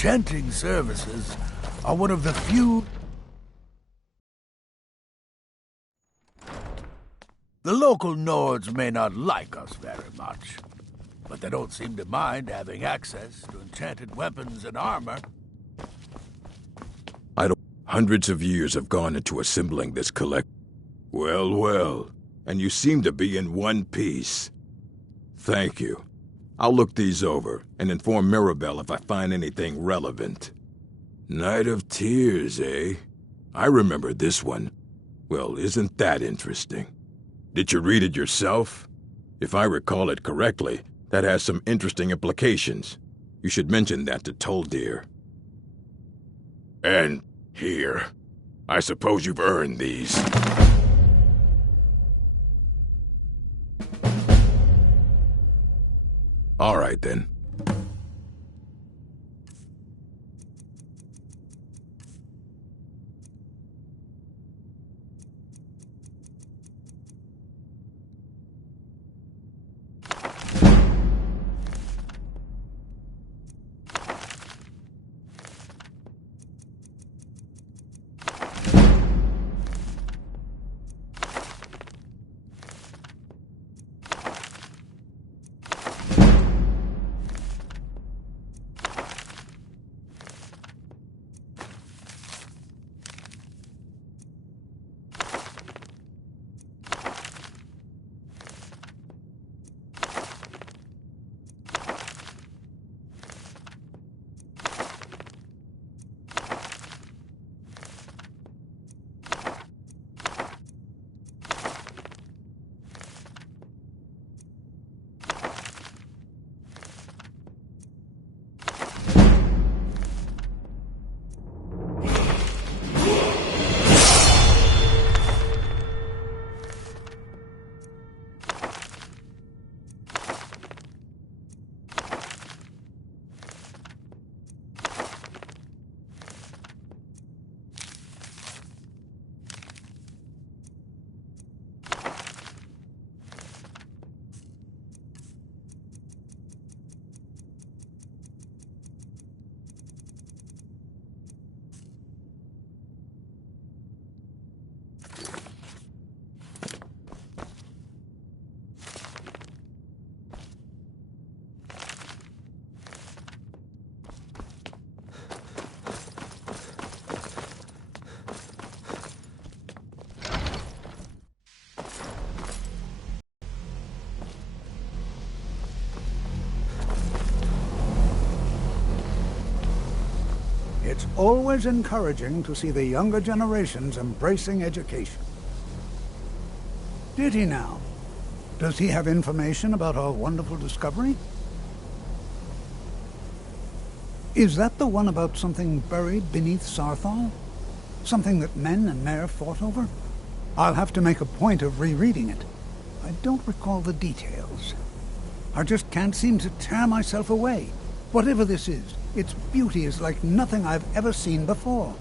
enchanting services are one of the few... The local Nords may not like us very much, but they don't seem to mind having access to enchanted weapons and armor. Hundreds of years have gone into assembling this collection. Well, well, and you seem to be in one piece. Thank you. I'll look these over and inform Mirabelle if I find anything relevant. Night of Tears, eh? I remember this one. Well, isn't that interesting? Did you read it yourself? If I recall it correctly, that has some interesting implications. You should mention that to Toldir. And here. I suppose you've earned these. All right, then. It's always encouraging to see the younger generations embracing education. Did he now? Does he have information about our wonderful discovery? Is that the one about something buried beneath Sarthal? Something that men and Mare fought over? I'll have to make a point of rereading it. I don't recall the details. I just can't seem to tear myself away. Whatever this is, its beauty is like nothing I've ever seen before.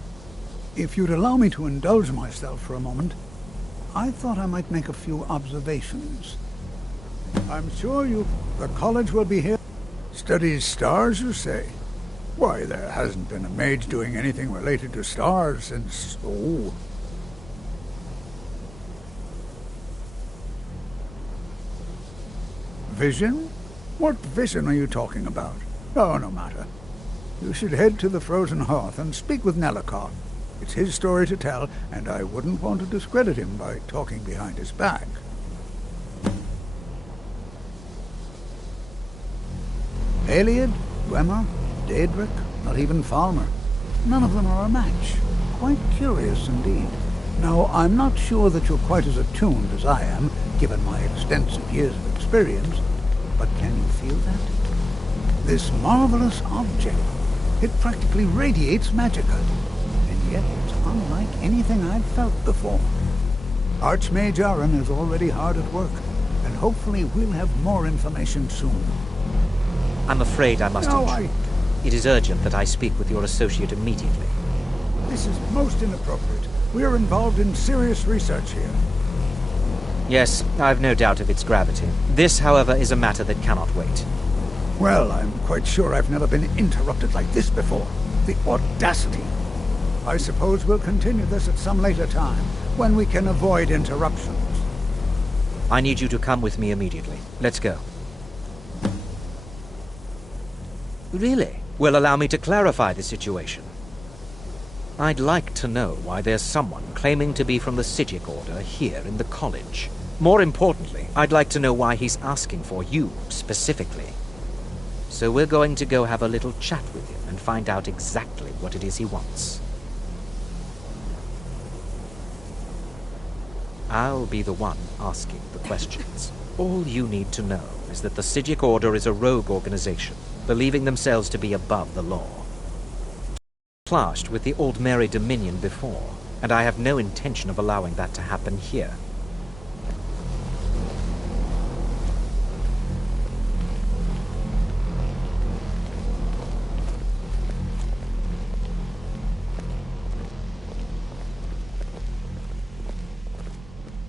If you'd allow me to indulge myself for a moment, I thought I might make a few observations. I'm sure the college will be here. Studies stars, you say? Why, there hasn't been a mage doing anything related to stars since... oh... Vision? What vision are you talking about? Oh, no matter. You should head to the Frozen Hearth and speak with Nellikar. It's his story to tell, and I wouldn't want to discredit him by talking behind his back. Eliad, Dwemer, Daedric, not even Falmer. None of them are a match. Quite curious indeed. Now, I'm not sure that you're quite as attuned as I am, given my extensive years of experience, but can you feel that? This marvelous object, it practically radiates magicka, and yet it's unlike anything I've felt before. Archmage Aaron is already hard at work, and hopefully we'll have more information soon. I'm afraid I must intrude. It is urgent that I speak with your associate immediately. This is most inappropriate. We are involved in serious research here. Yes, I've no doubt of its gravity. This, however, is a matter that cannot wait. Well, I'm quite sure I've never been interrupted like this before. The audacity. I suppose we'll continue this at some later time, when we can avoid interruptions. I need you to come with me immediately. Let's go. Really? Well, allow me to clarify the situation. I'd like to know why there's someone claiming to be from the Psijic Order here in the college. More importantly, I'd like to know why he's asking for you, specifically. So we're going to go have a little chat with him and find out exactly what it is he wants. I'll be the one asking the questions. All you need to know is that the Psijic Order is a rogue organization, believing themselves to be above the law. Clashed with the Old Mary Dominion before, and I have no intention of allowing that to happen here.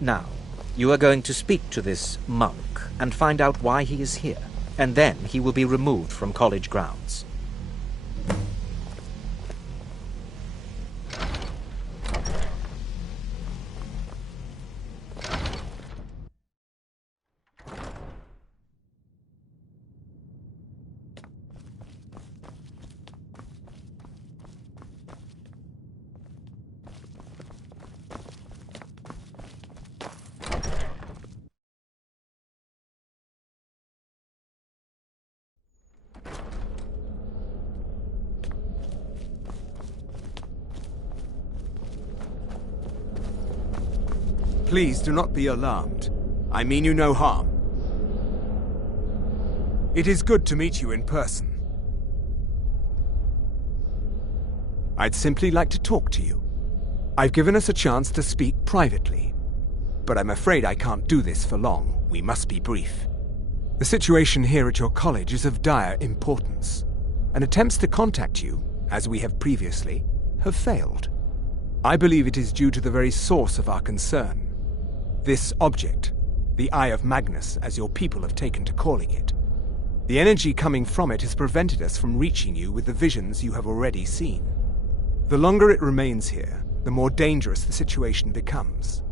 Now, you are going to speak to this monk and find out why he is here, and then he will be removed from college grounds. Please do not be alarmed. I mean you no harm. It is good to meet you in person. I'd simply like to talk to you. I've given us a chance to speak privately, but I'm afraid I can't do this for long. We must be brief. The situation here at your college is of dire importance, and attempts to contact you, as we have previously, have failed. I believe it is due to the very source of our concern. This object, the Eye of Magnus, as your people have taken to calling it. The energy coming from it has prevented us from reaching you with the visions you have already seen. The longer it remains here, the more dangerous the situation becomes.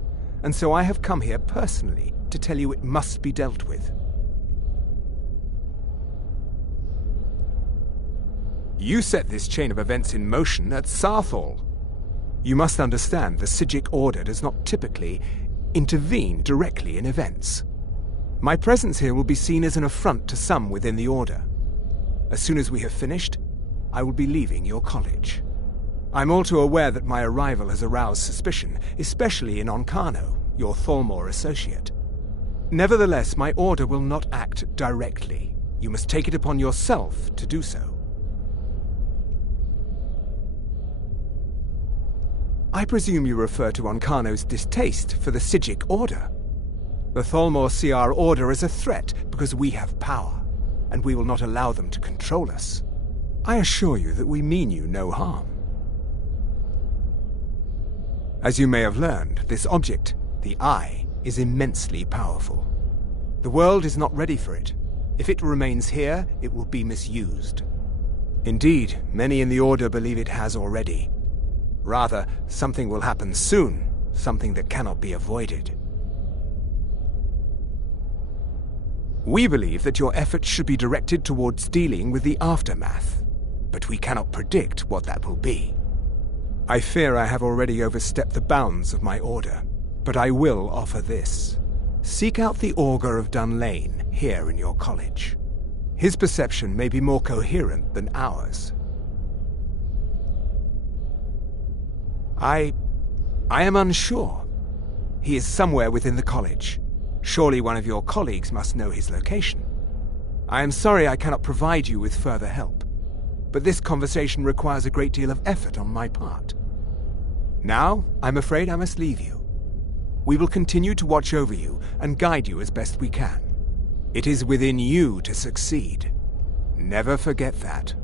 And so I have come here personally to tell you it must be dealt with. You set this chain of events in motion at Sarthal. You must understand the Psijic Order does not typically intervene directly in events. My presence here will be seen as an affront to some within the Order. As soon as we have finished, I will be leaving your college. I'm all too aware that my arrival has aroused suspicion, especially in Onkano, your Thalmor associate. Nevertheless, my Order will not act directly. You must take it upon yourself to do so. I presume you refer to Onkano's distaste for the Psijic Order. The Thalmor see our Order as a threat because we have power, and we will not allow them to control us. I assure you that we mean you no harm. As you may have learned, this object, the Eye, is immensely powerful. The world is not ready for it. If it remains here, it will be misused. Indeed, many in the Order believe it has already. Rather, something will happen soon, something that cannot be avoided. We believe that your efforts should be directed towards dealing with the aftermath, but we cannot predict what that will be. I fear I have already overstepped the bounds of my Order, but I will offer this. Seek out the Augur of Dunlane here in your college. His perception may be more coherent than ours. I am unsure. He is somewhere within the college. Surely one of your colleagues must know his location. I am sorry I cannot provide you with further help, but this conversation requires a great deal of effort on my part. Now, I'm afraid I must leave you. We will continue to watch over you and guide you as best we can. It is within you to succeed. Never forget that.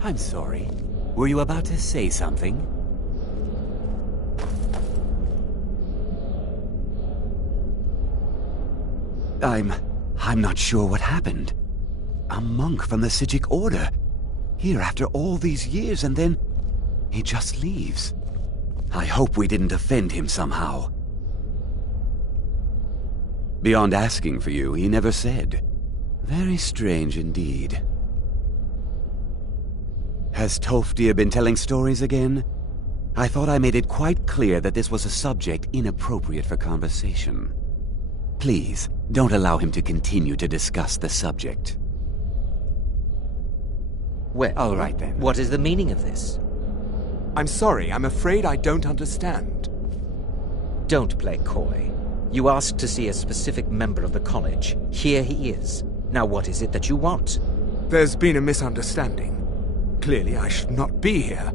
I'm sorry. Were you about to say something? I'm not sure what happened. A monk from the Sijic Order. Here after all these years, and then he just leaves. I hope we didn't offend him somehow. Beyond asking for you, he never said. Very strange indeed. Has Toftir been telling stories again? I thought I made it quite clear that this was a subject inappropriate for conversation. Please, don't allow him to continue to discuss the subject. Well, All right then. what is the meaning of this? I'm sorry, I'm afraid I don't understand. Don't play coy. You asked to see a specific member of the college. Here he is. Now what is it that you want? There's been a misunderstanding. Clearly, I should not be here.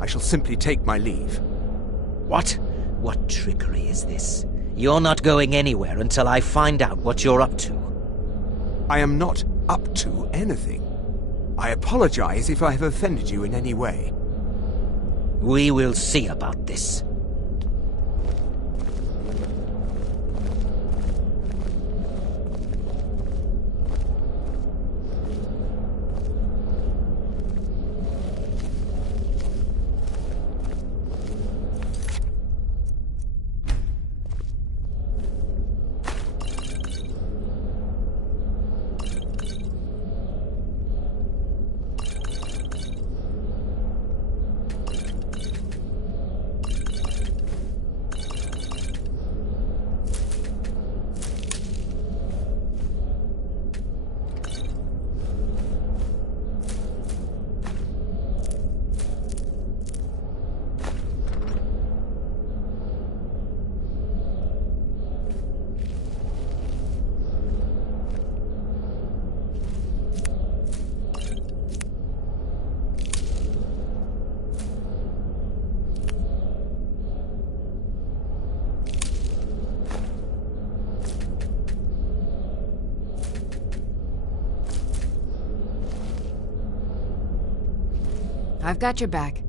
I shall simply take my leave. What? What trickery is this? You're not going anywhere until I find out what you're up to. I am not up to anything. I apologize if I have offended you in any way. We will see about this. I've got your back.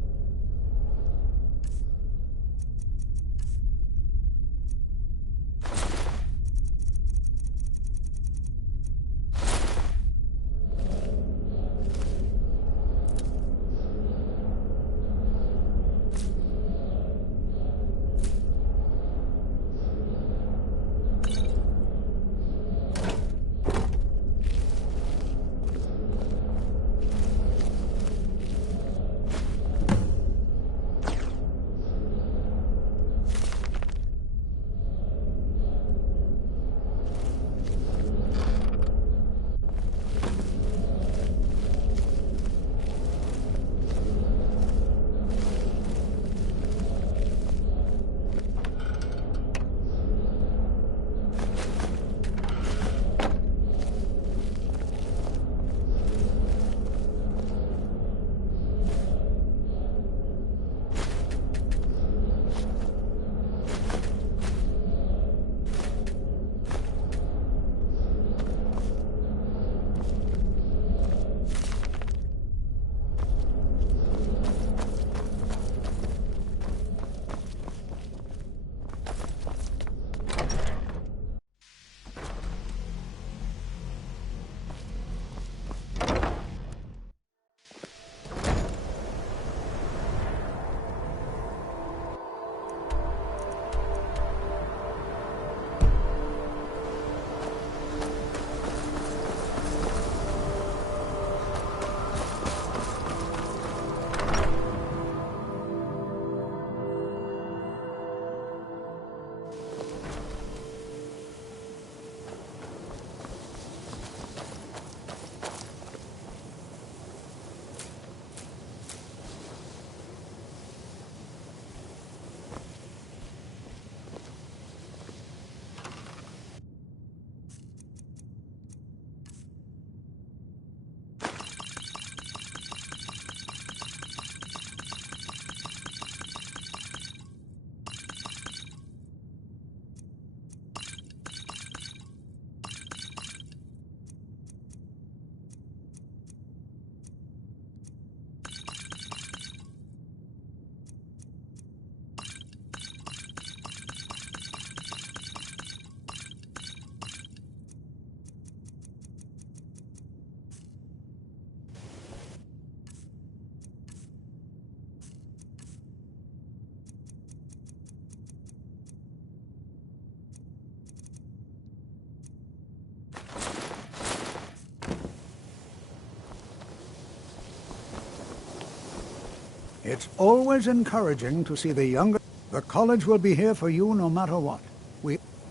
It's always encouraging to see the younger... The college will be here for you no matter what.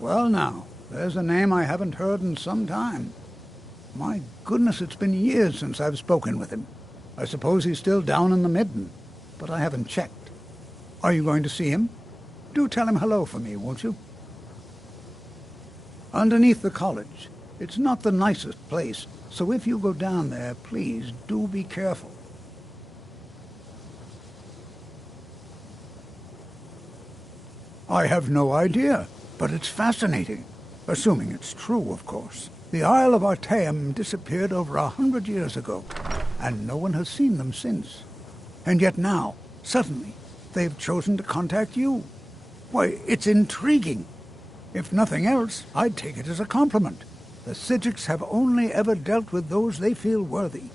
Well now, there's a name I haven't heard in some time. My goodness, it's been years since I've spoken with him. I suppose he's still down in the Midden, but I haven't checked. Are you going to see him? Do tell him hello for me, won't you? Underneath the college. It's not the nicest place, so if you go down there, please do be careful. I have no idea, but it's fascinating. Assuming it's true, of course. The Isle of Artaeum disappeared over 100 years ago, and no one has seen them since. And yet now, suddenly, they've chosen to contact you. Why, it's intriguing. If nothing else, I'd take it as a compliment. The Psijics have only ever dealt with those they feel worthy.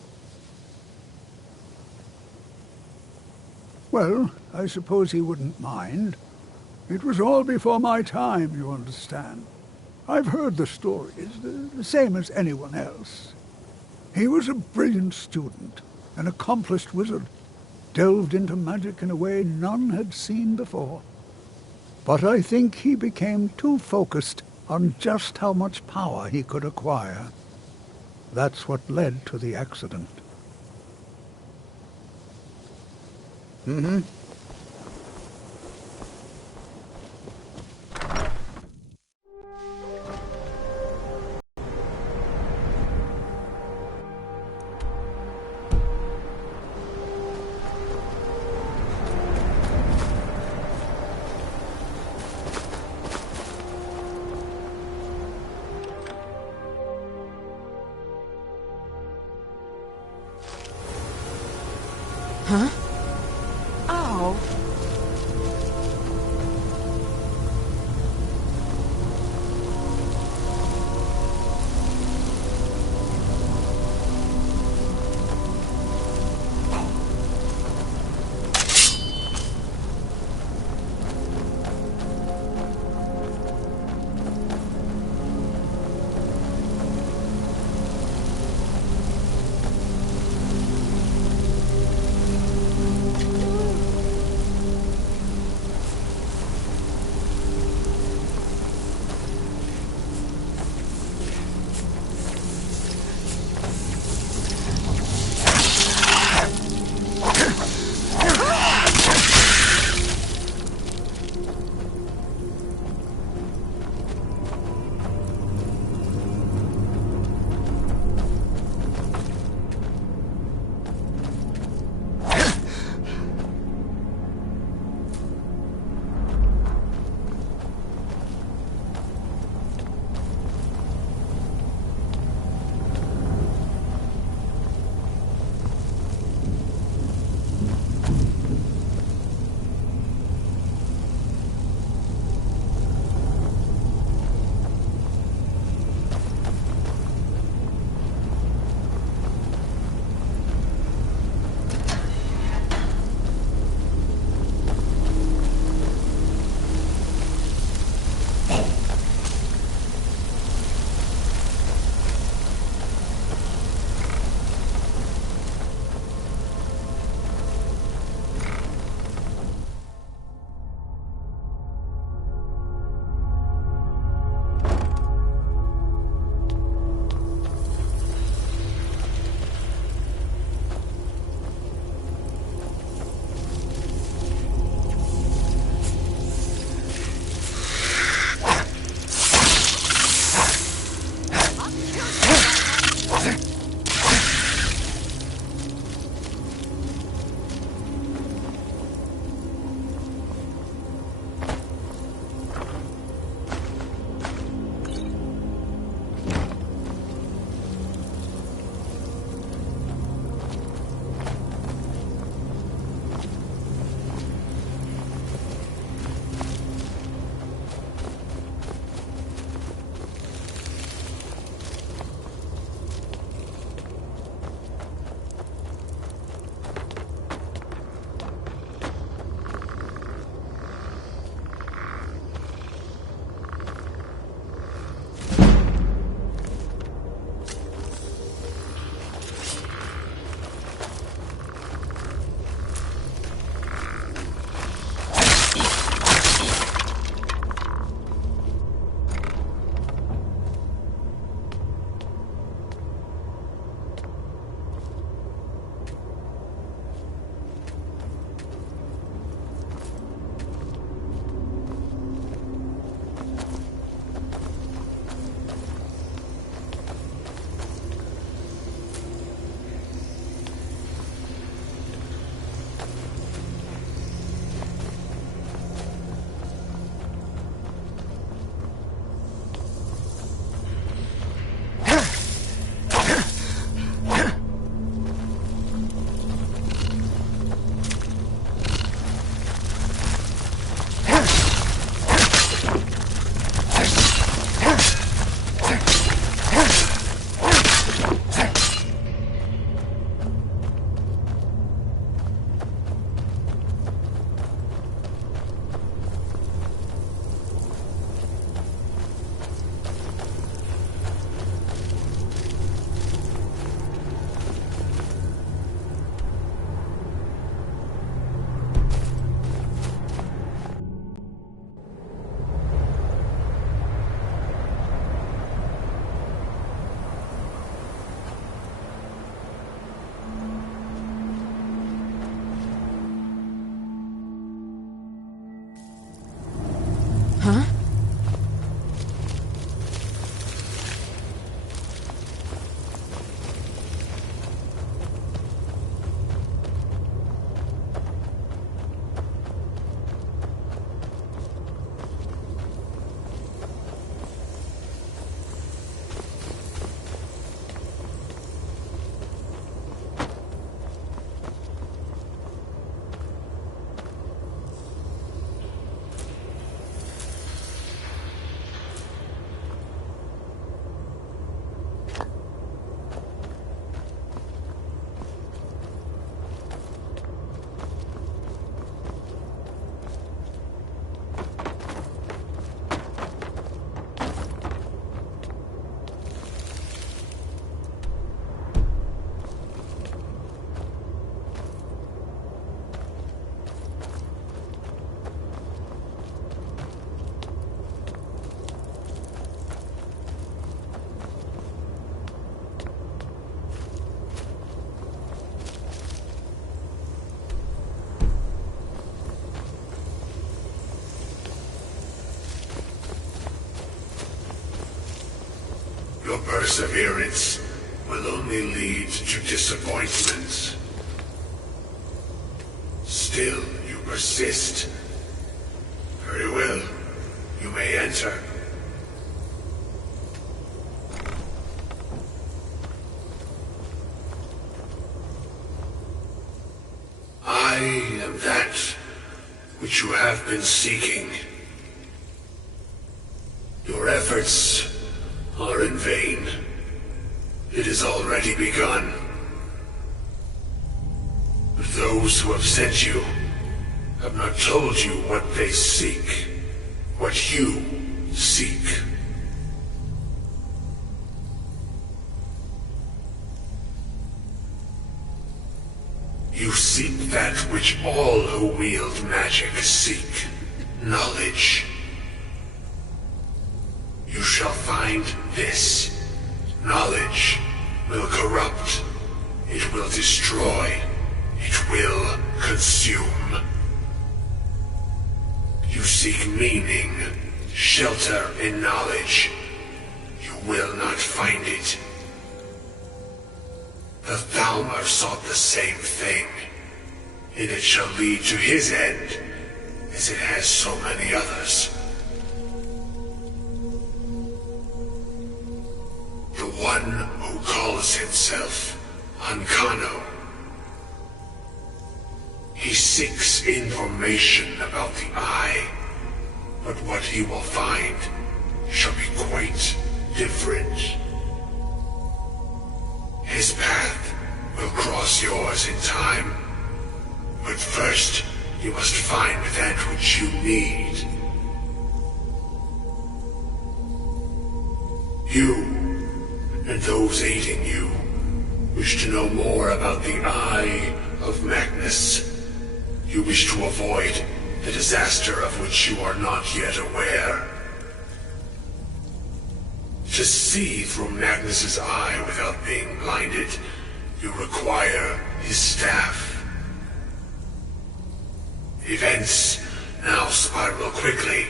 Well, I suppose he wouldn't mind. It was all before my time, you understand. I've heard the stories, the same as anyone else. He was a brilliant student, an accomplished wizard, delved into magic in a way none had seen before. But I think he became too focused on just how much power he could acquire. That's what led to the accident. Mm-hmm. Huh? Oh. Huh? Your perseverance will only lead to disappointment. Still, you persist. Very well. You may enter. I am that which you have been seeking. Your efforts are in vain. It has already begun. But those who have sent you have not told you what they seek, what you seek. You seek that which all who wield magic seek, knowledge. You shall find this. Knowledge will corrupt. It will destroy. It will consume. You seek meaning, shelter in knowledge. You will not find it. The Thalmor sought the same thing, and it shall lead to his end, as it has so many others. The one who calls himself Ancano. He seeks information about the Eye, but what he will find shall be quite different. His path will cross yours in time, but first you must find that which you need. You and those aiding you wish to know more about the Eye of Magnus. You wish to avoid the disaster of which you are not yet aware. To see through Magnus's eye without being blinded, you require his staff. Events now spiral quickly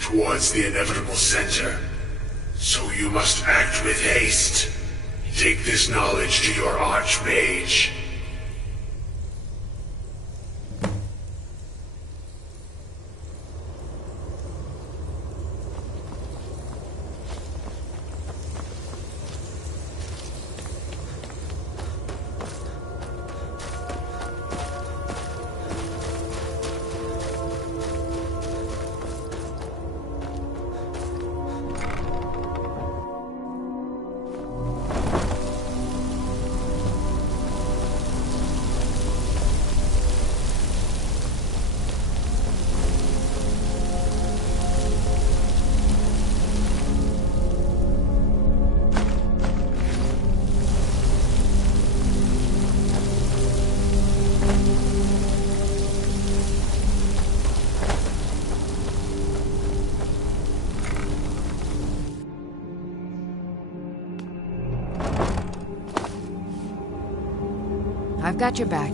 towards the inevitable center, so you must act with haste. Take this knowledge to your Archmage. I've got your back.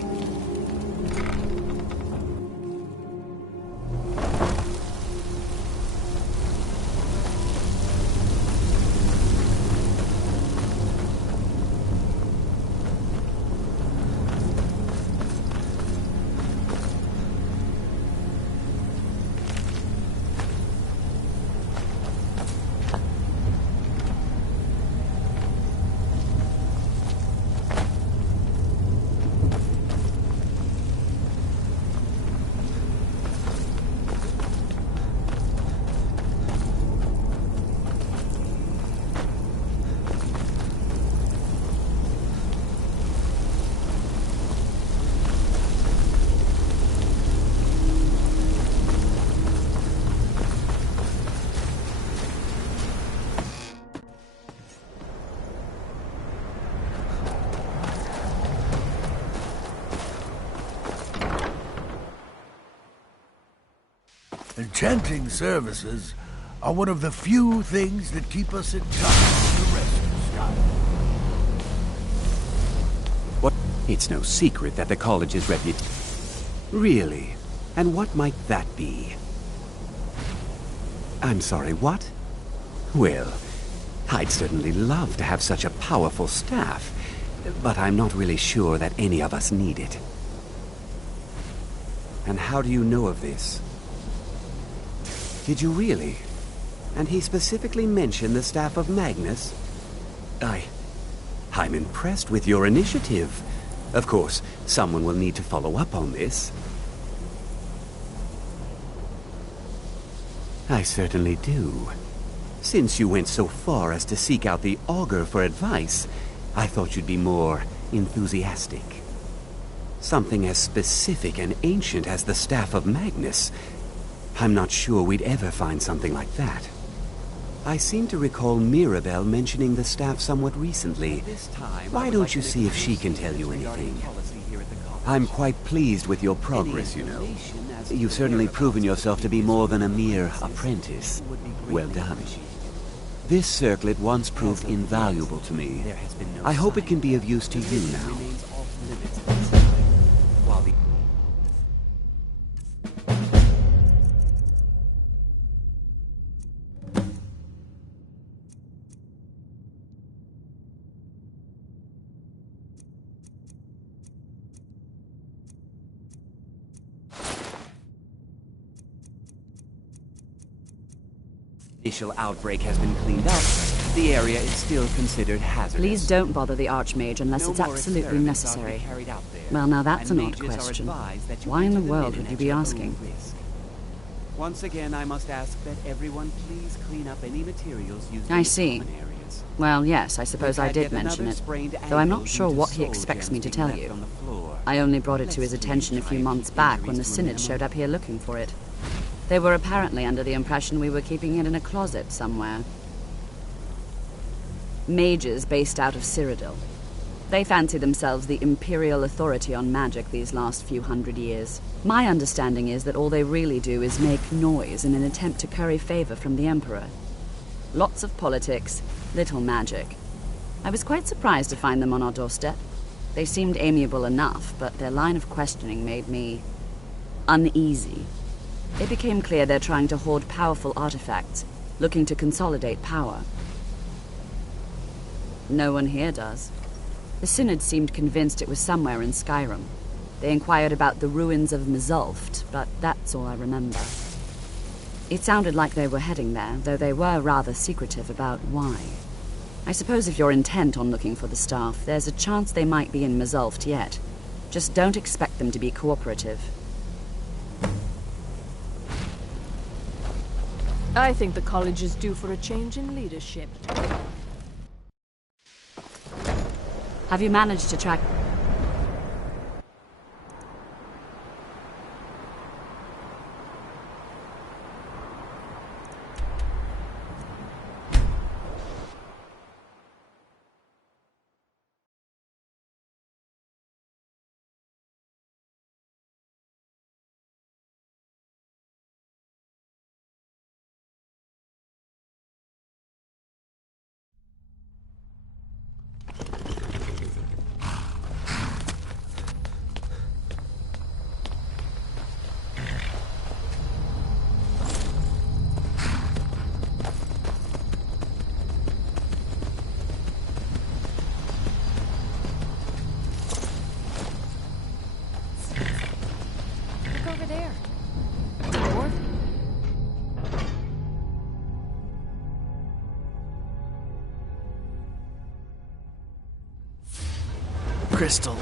enchanting services are one of the few things that keep us in touch with the rest of Skyrim. What? It's no secret that the college's reputation... Really? And what might that be? I'm sorry, what? Well, I'd certainly love to have such a powerful staff, but I'm not really sure that any of us need it. And how do you know of this? Did you really? And he specifically mentioned the staff of Magnus? I'm impressed with your initiative. Of course, someone will need to follow up on this. I certainly do. Since you went so far as to seek out the Augur for advice, I thought you'd be more enthusiastic. Something as specific and ancient as the Staff of Magnus. I'm not sure we'd ever find something like that. I seem to recall Mirabelle mentioning the staff somewhat recently. Why don't you see if she can tell you anything? I'm quite pleased with your progress, you know. You've certainly proven yourself to be more than a mere apprentice. Well done. This circlet once proved invaluable to me. I hope it can be of use to you now. Initial outbreak has been cleaned up. The area is still considered hazardous. Please don't bother the Archmage unless it's absolutely necessary. Well, now that's an odd question. Why in the world would you be asking? Once again, I must ask that everyone please clean up any materials used in I see. common areas. Well, yes, I suppose I did mention it, though I'm not sure what he expects me to tell you. I only brought it to his attention a few months back when the Synod showed up here looking for it. They were apparently under the impression we were keeping it in a closet somewhere. Mages based out of Cyrodiil. They fancy themselves the imperial authority on magic these last few hundred years. My understanding is that all they really do is make noise in an attempt to curry favor from the Emperor. Lots of politics, little magic. I was quite surprised to find them on our doorstep. They seemed amiable enough, but their line of questioning made me uneasy. It became clear they're trying to hoard powerful artifacts, looking to consolidate power. No one here does. The Synod seemed convinced it was somewhere in Skyrim. They inquired about the ruins of Mzulft, but that's all I remember. It sounded like they were heading there, though they were rather secretive about why. I suppose if you're intent on looking for the staff, there's a chance they might be in Mzulft yet. Just don't expect them to be cooperative. I think the college is due for a change in leadership. Have you managed to track... Crystal.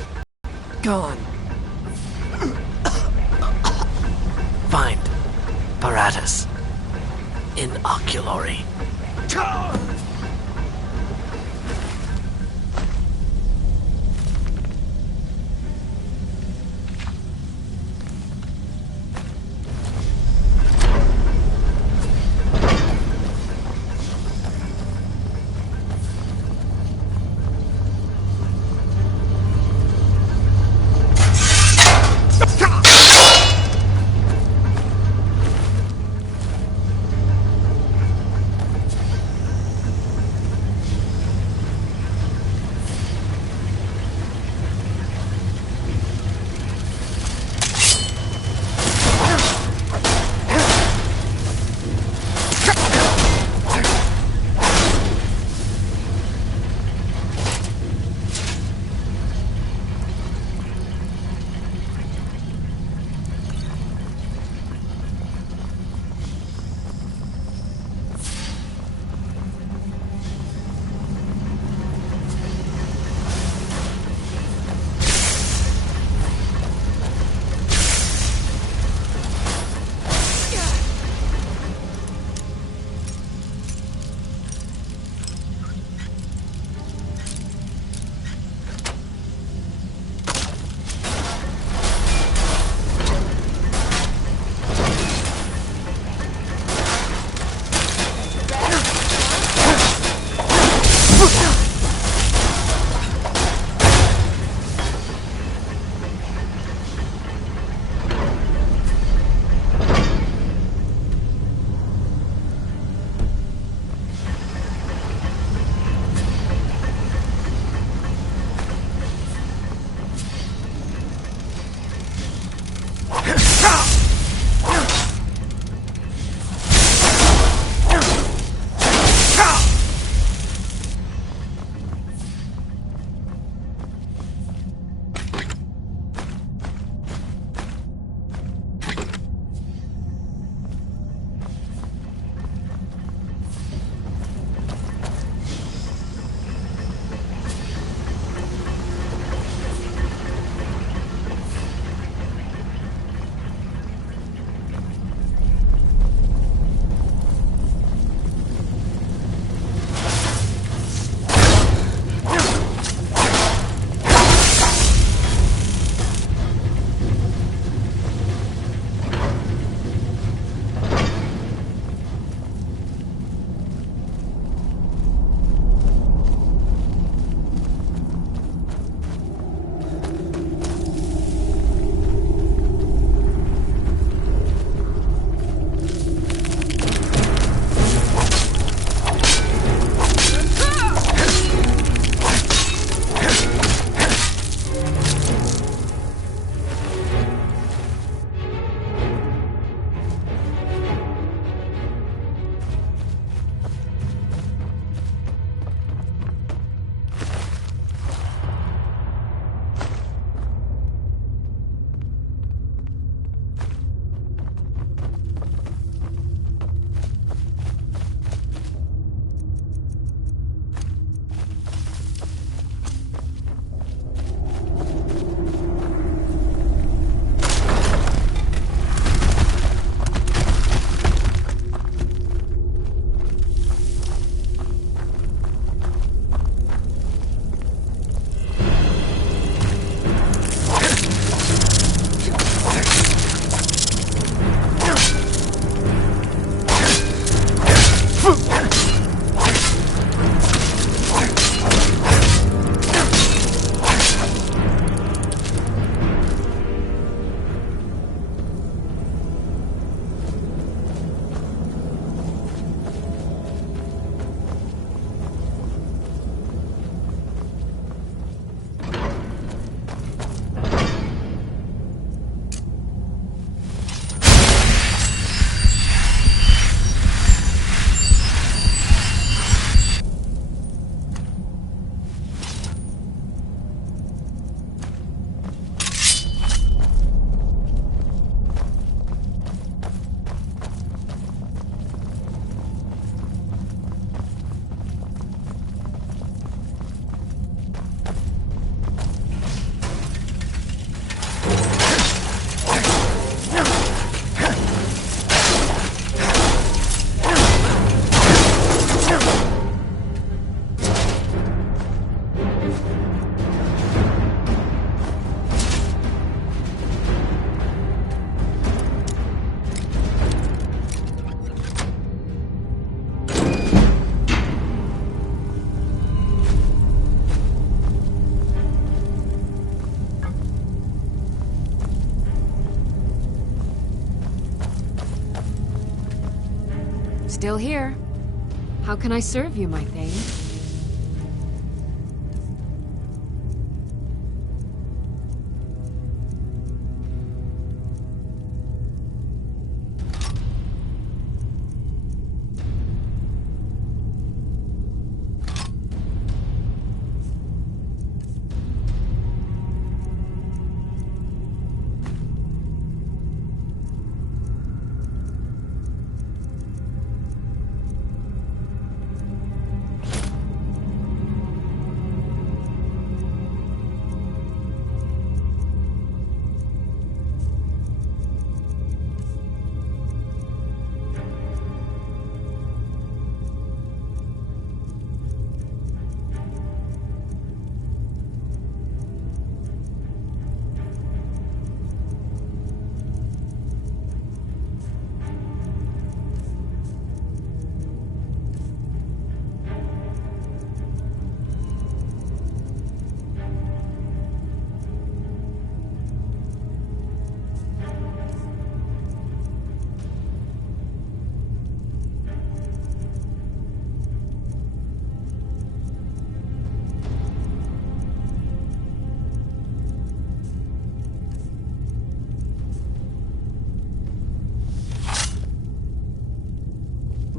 Gone. Find Paratus. Inoculary. Still here. How can I serve you, my Thane?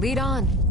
Lead on.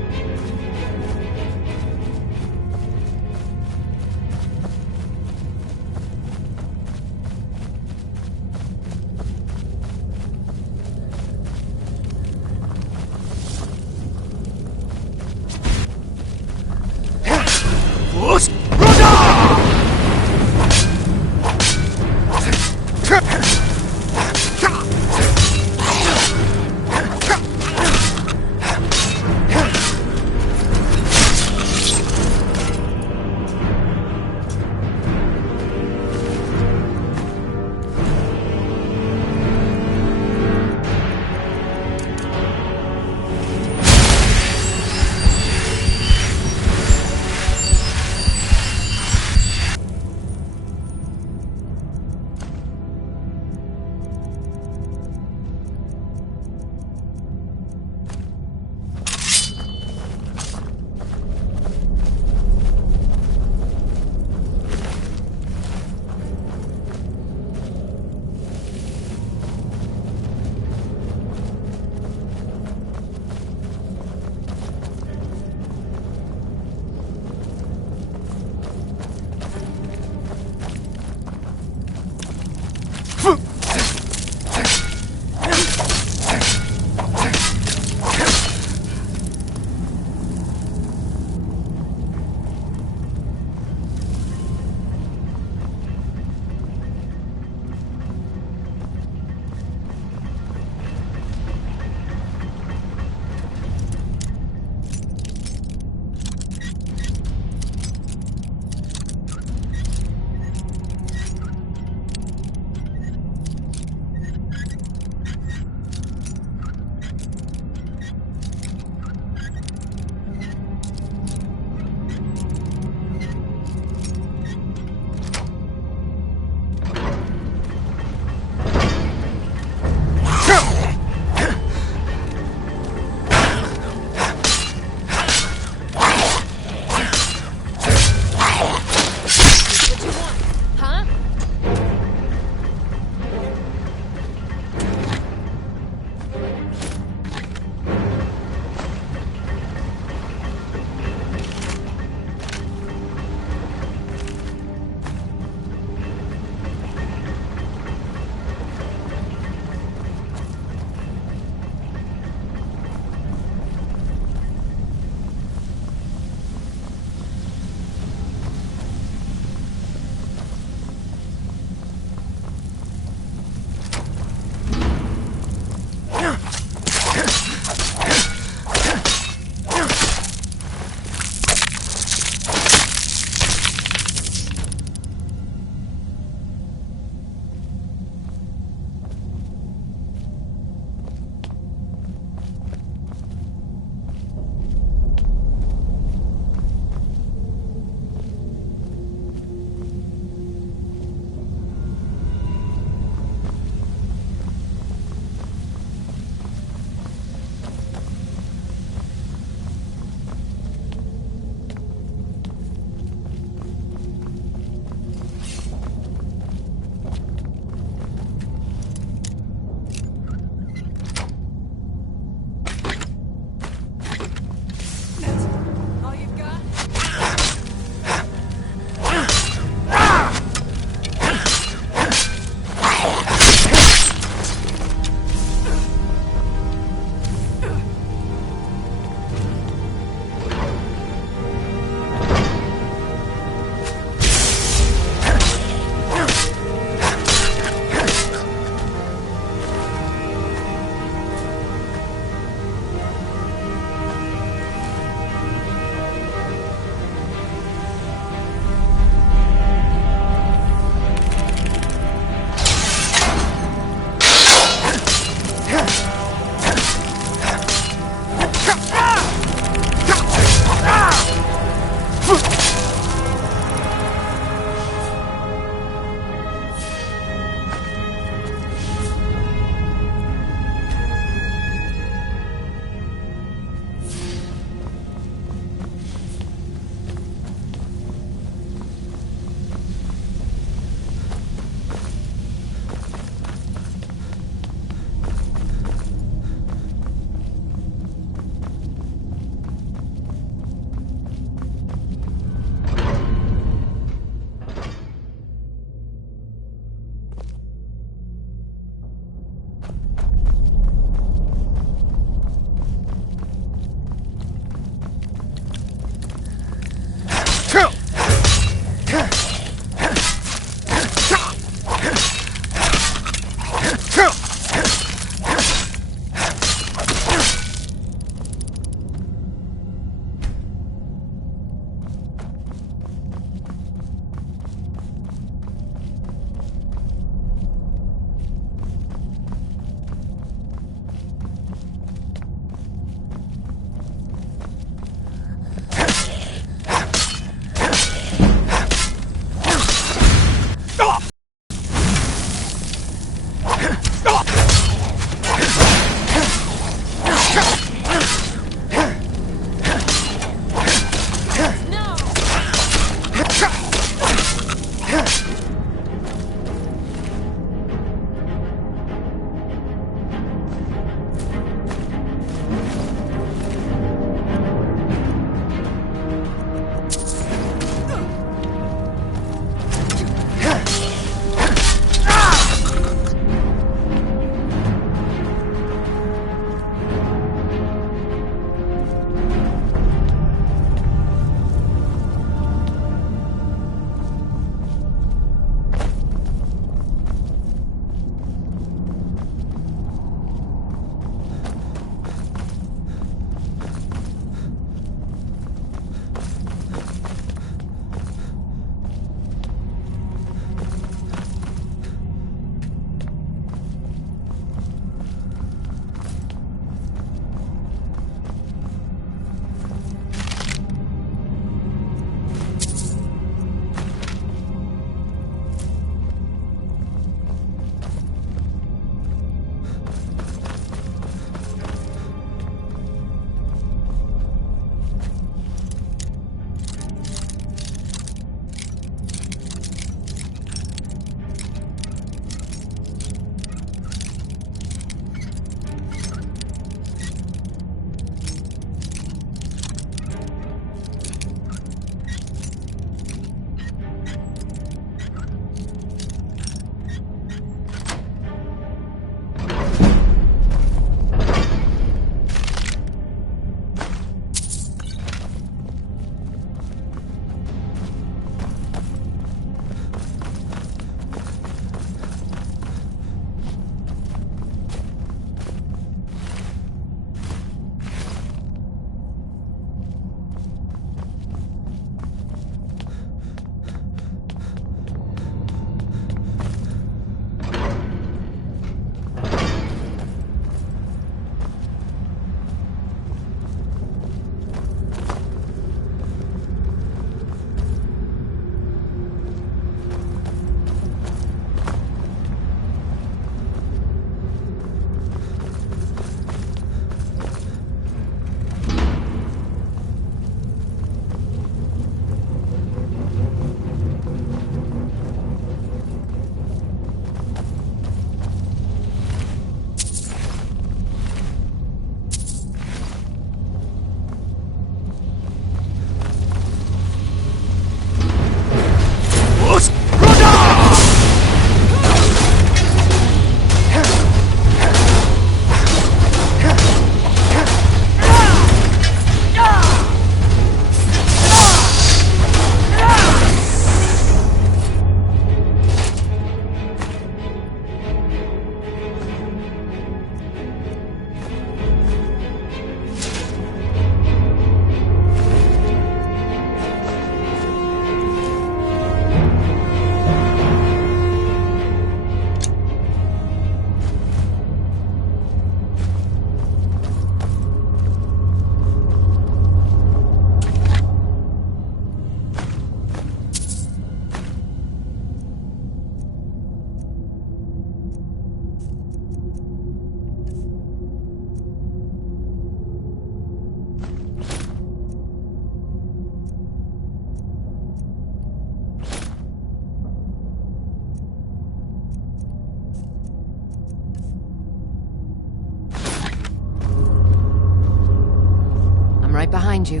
behind you.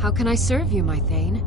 How can I serve you, my Thane?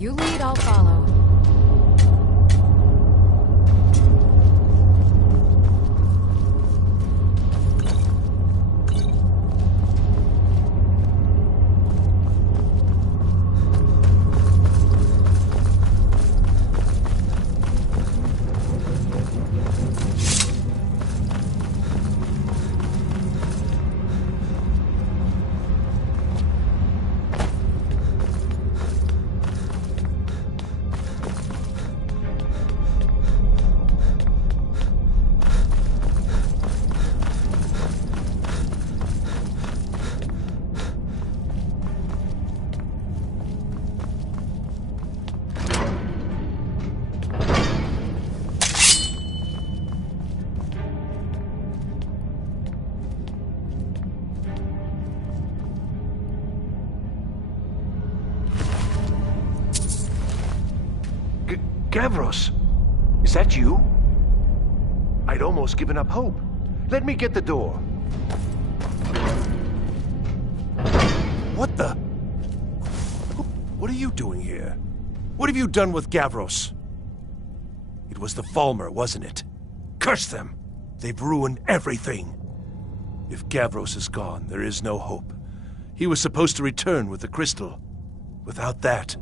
You lead, I'll follow. Gavros, is that you? I'd almost given up hope. Let me get the door. What the? What are you doing here? What have you done with Gavros? It was the Falmer, wasn't it? Curse them! They've ruined everything. If Gavros is gone, there is no hope. He was supposed to return with the crystal. Without that,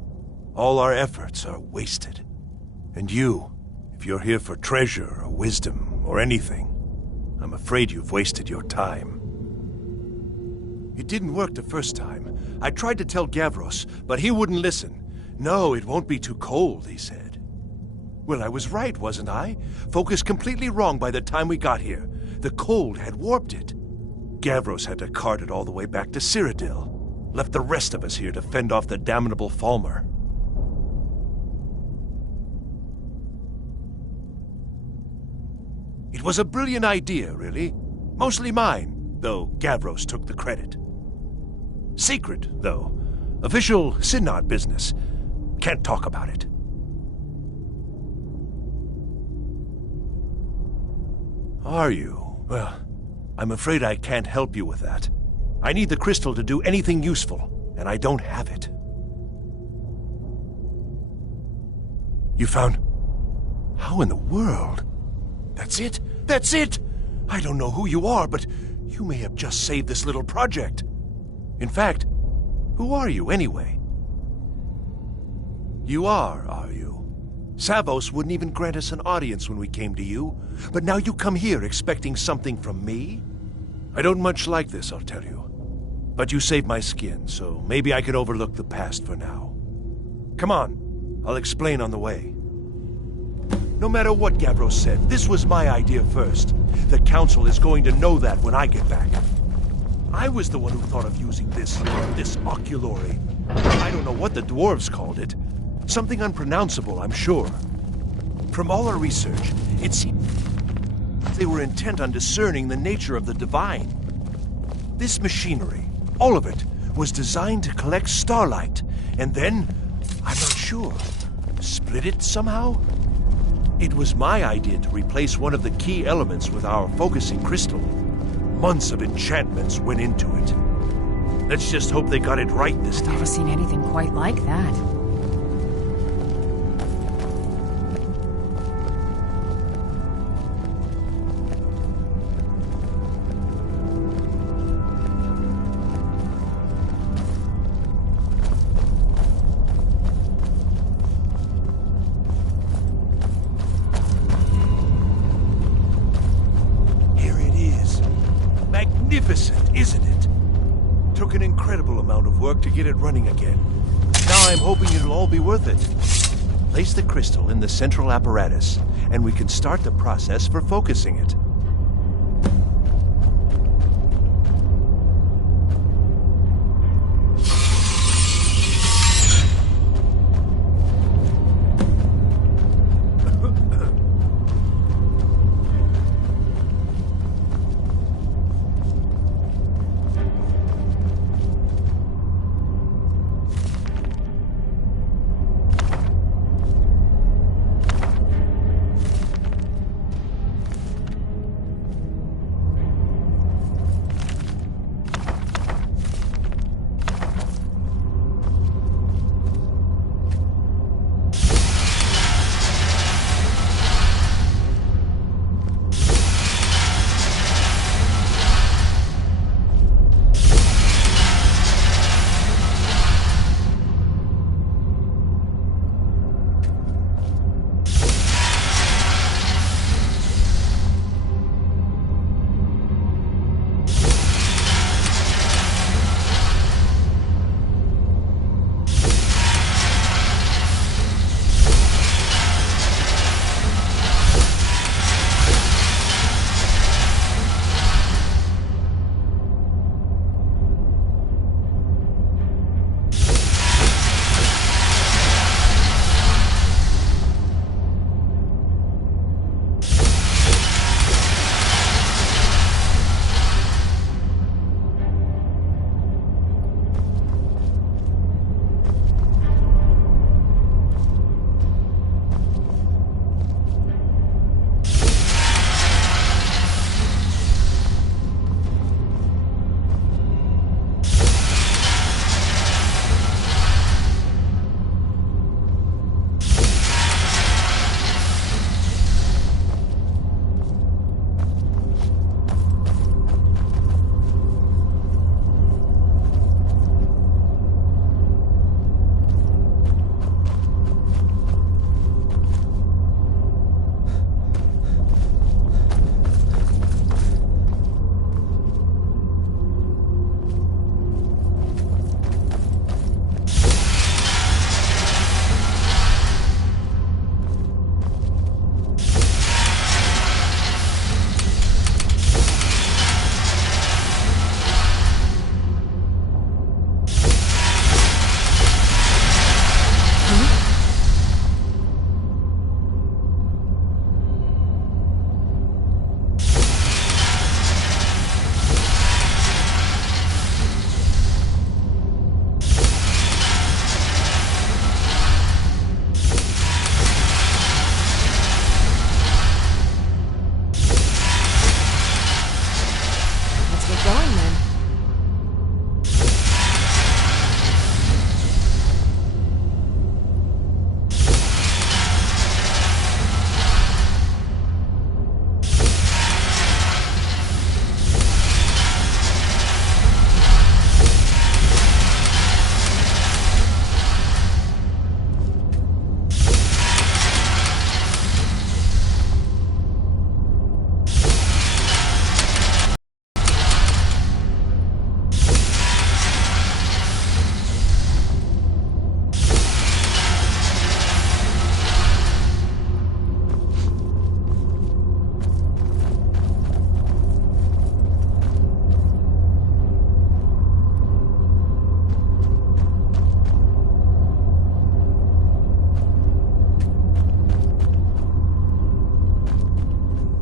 all our efforts are wasted. And you, if you're here for treasure or wisdom or anything, I'm afraid you've wasted your time. It didn't work the first time. I tried to tell Gavros, but he wouldn't listen. No, it won't be too cold, he said. Well, I was right, wasn't I? Focused completely wrong by the time we got here. The cold had warped it. Gavros had to cart it all the way back to Cyrodiil. Left the rest of us here to fend off the damnable Falmer. It was a brilliant idea, really. Mostly mine, though Gavros took the credit. Secret, though. Official Synod business. Can't talk about it. Are you? Well, I'm afraid I can't help you with that. I need the crystal to do anything useful, and I don't have it. You found... How in the world? That's it? That's it! I don't know who you are, but you may have just saved this little project. In fact, who are you anyway? You are you? Savos wouldn't even grant us an audience when we came to you, but now you come here expecting something from me? I don't much like this, I'll tell you. But you saved my skin, so maybe I can overlook the past for now. Come on, I'll explain on the way. No matter what Gavros said, this was my idea first. The Council is going to know that when I get back. I was the one who thought of using this oculory. I don't know what the dwarves called it. Something unpronounceable, I'm sure. From all our research, it seems... they were intent on discerning the nature of the divine. This machinery, all of it, was designed to collect starlight, and then, I'm not sure, split it somehow? It was my idea to replace one of the key elements with our focusing crystal. Months of enchantments went into it. Let's just hope they got it right this time. Never seen anything quite like that. Magnificent, isn't it? Took an incredible amount of work to get it running again. Now I'm hoping it'll all be worth it. Place the crystal in the central apparatus, and we can start the process for focusing it.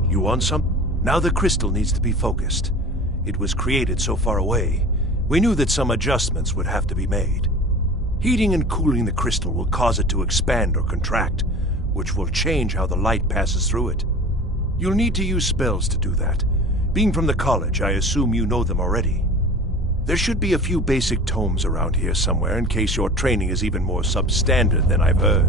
You want some? Now the crystal needs to be focused. It was created so far away. We knew that some adjustments would have to be made. Heating and cooling the crystal will cause it to expand or contract, which will change how the light passes through it. You'll need to use spells to do that. Being from the college, I assume you know them already. There should be a few basic tomes around here somewhere in case your training is even more substandard than I've heard.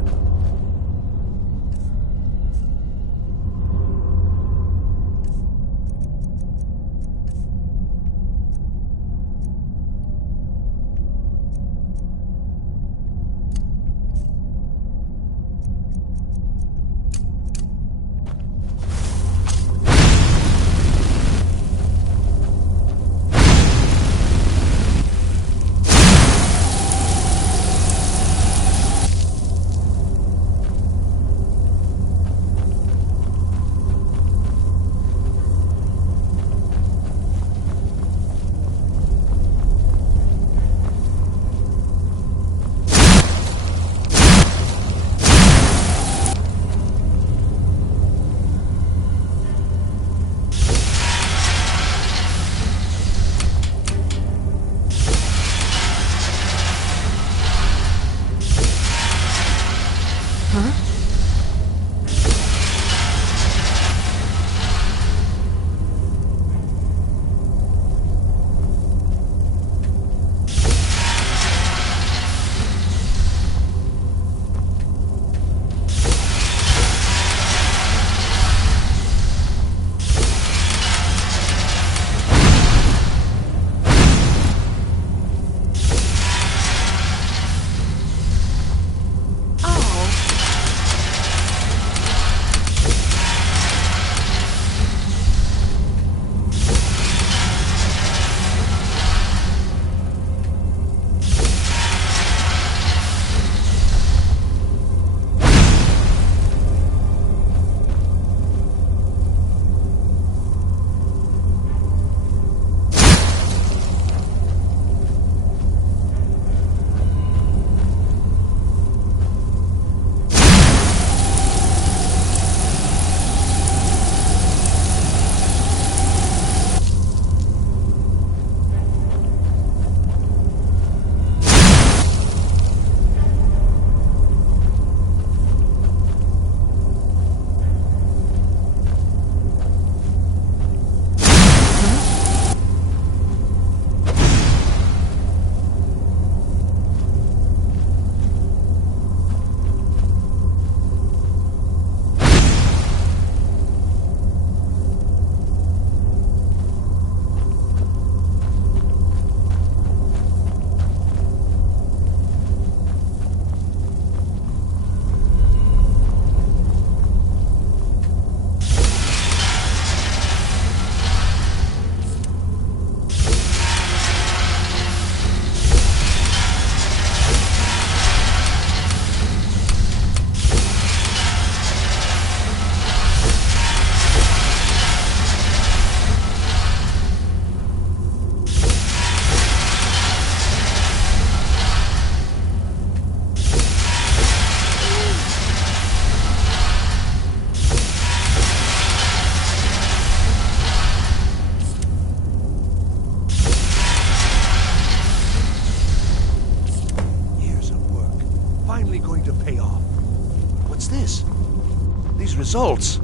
Results.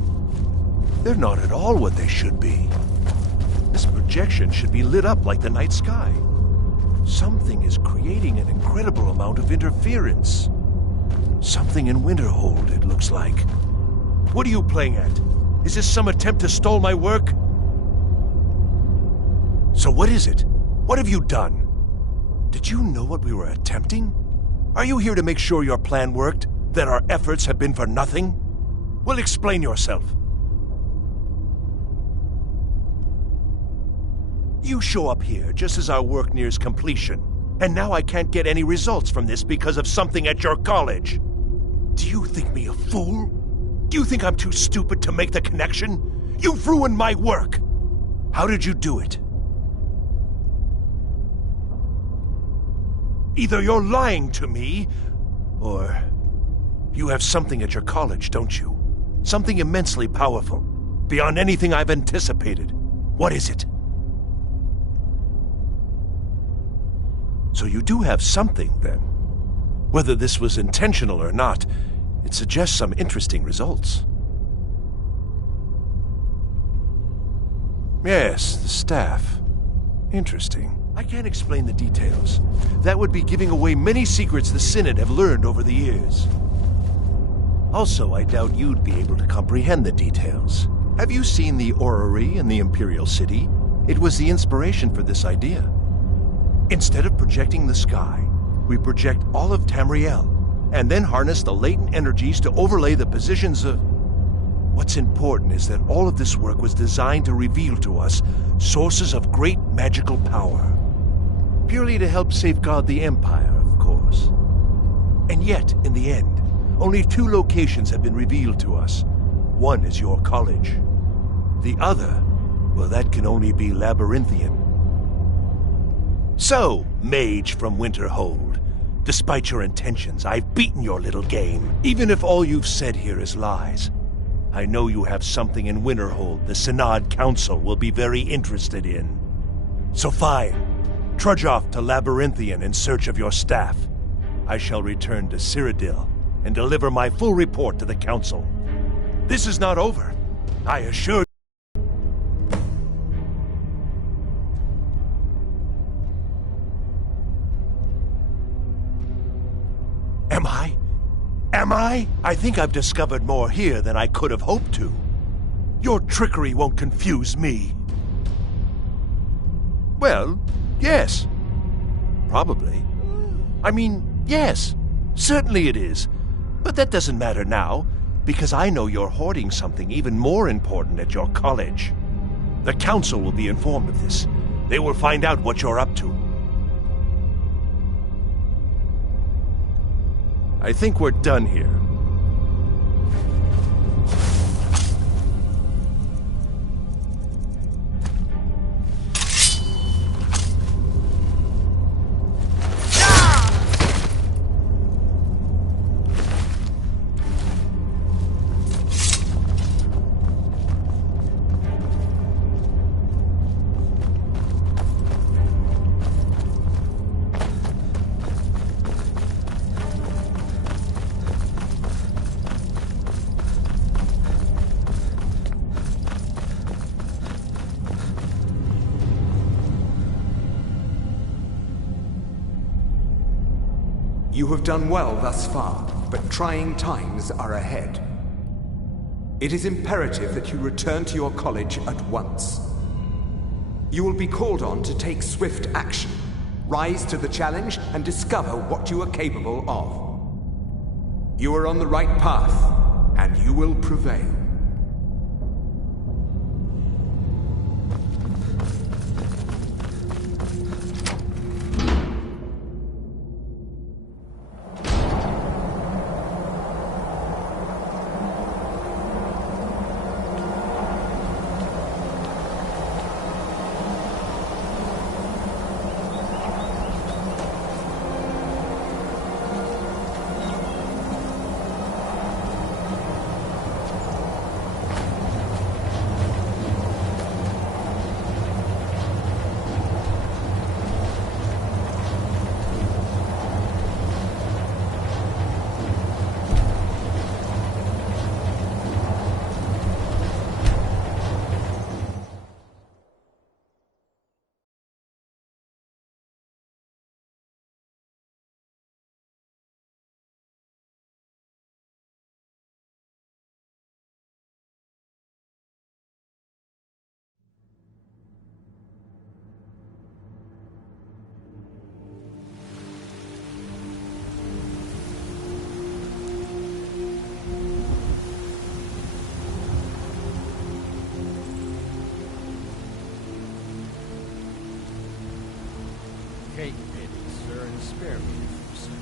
They're not at all what they should be. This projection should be lit up like the night sky. Something is creating an incredible amount of interference. Something in Winterhold, it looks like. What are you playing at? Is this some attempt to stall my work? So what is it? What have you done? Did you know what we were attempting? Are you here to make sure your plan worked? That our efforts have been for nothing? Well, explain yourself. You show up here just as our work nears completion, and now I can't get any results from this because of something at your college. Do you think me a fool? Do you think I'm too stupid to make the connection? You've ruined my work! How did you do it? Either you're lying to me, or you have something at your college, don't you? Something immensely powerful. beyond anything I've anticipated. What is it? So you do have something, then. Whether this was intentional or not, it suggests some interesting results. Yes, the staff. Interesting. I can't explain the details. That would be giving away many secrets the Synod have learned over the years. Also, I doubt you'd be able to comprehend the details. Have you seen the orrery in the Imperial City? It was the inspiration for this idea. Instead of projecting the sky, we project all of Tamriel, and then harness the latent energies to overlay the positions of... What's important is that all of this work was designed to reveal to us sources of great magical power. Purely to help safeguard the Empire, of course. And yet, in the end, only 2 locations have been revealed to us. One is your college. The other, well, that can only be Labyrinthian. So, mage from Winterhold, despite your intentions, I've beaten your little game, even if all you've said here is lies. I know you have something in Winterhold the Synod Council will be very interested in. So fine, trudge off to Labyrinthian in search of your staff. I shall return to Cyrodiil and deliver my full report to the Council. This is not over, I assure you. Am I? I think I've discovered more here than I could have hoped to. Your trickery won't confuse me. Well, yes. Probably. I mean, yes. Certainly it is. But that doesn't matter now, because I know you're hoarding something even more important at your college. The Council will be informed of this. They will find out what you're up to. I think we're done here. You have done well thus far, but trying times are ahead. It is imperative that you return to your college at once. You will be called on to take swift action, rise to the challenge, and discover what you are capable of. You are on the right path, and you will prevail. Take pity, sir, and spare me for a second.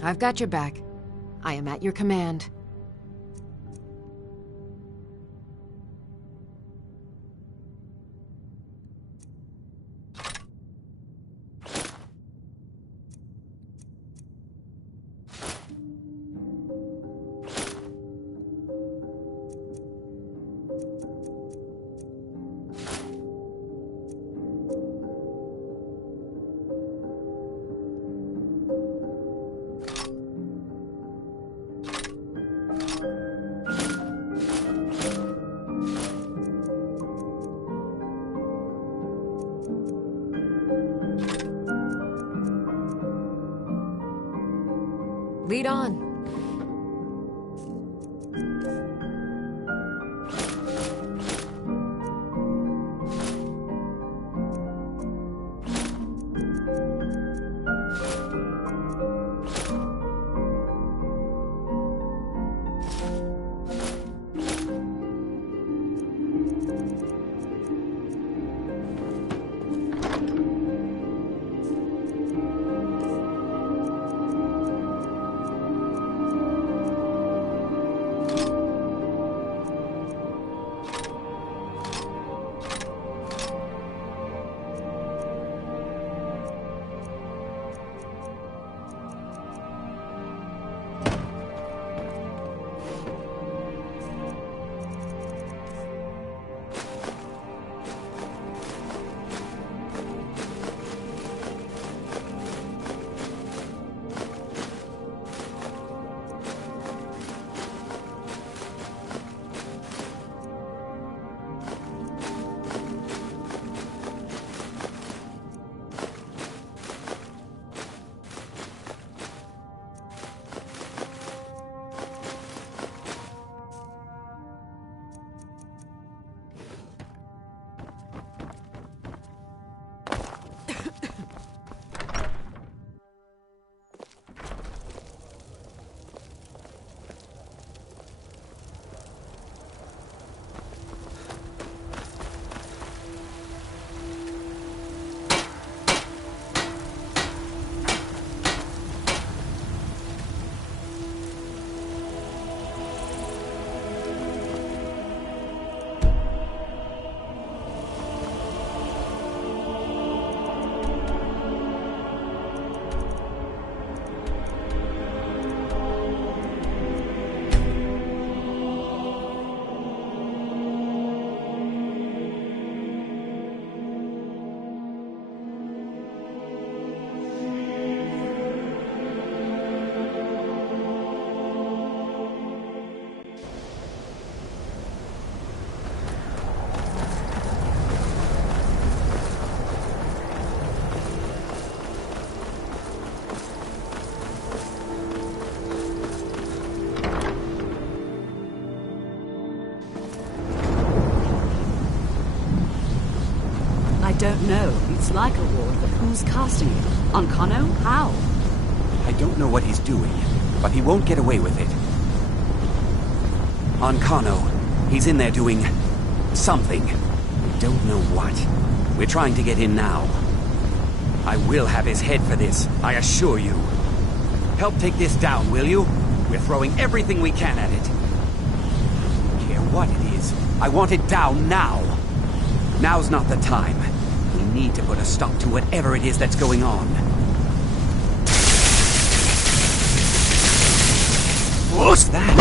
I've got your back. I am at your command. Lead on. I don't know. It's like a ward, but who's casting it? On Kano? How? I don't know what he's doing, but he won't get away with it. On Kano, he's in there doing something. We don't know what. We're trying to get in now. I will have his head for this, I assure you. Help take this down, will you? We're throwing everything we can at it. I don't care what it is. I want it down now. Now's not the time. We need to put a stop to whatever it is that's going on. What's that?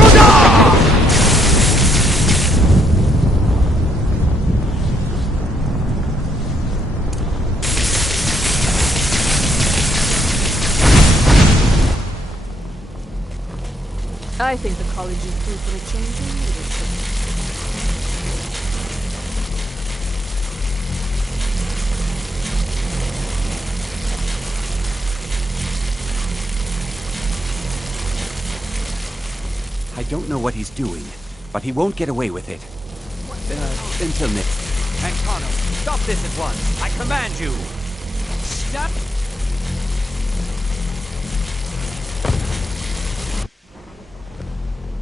I think the college is due for a change in leadership. I don't know what he's doing, but he won't get away with it. Until next. And Kano, stop this at once! I command you! Stop!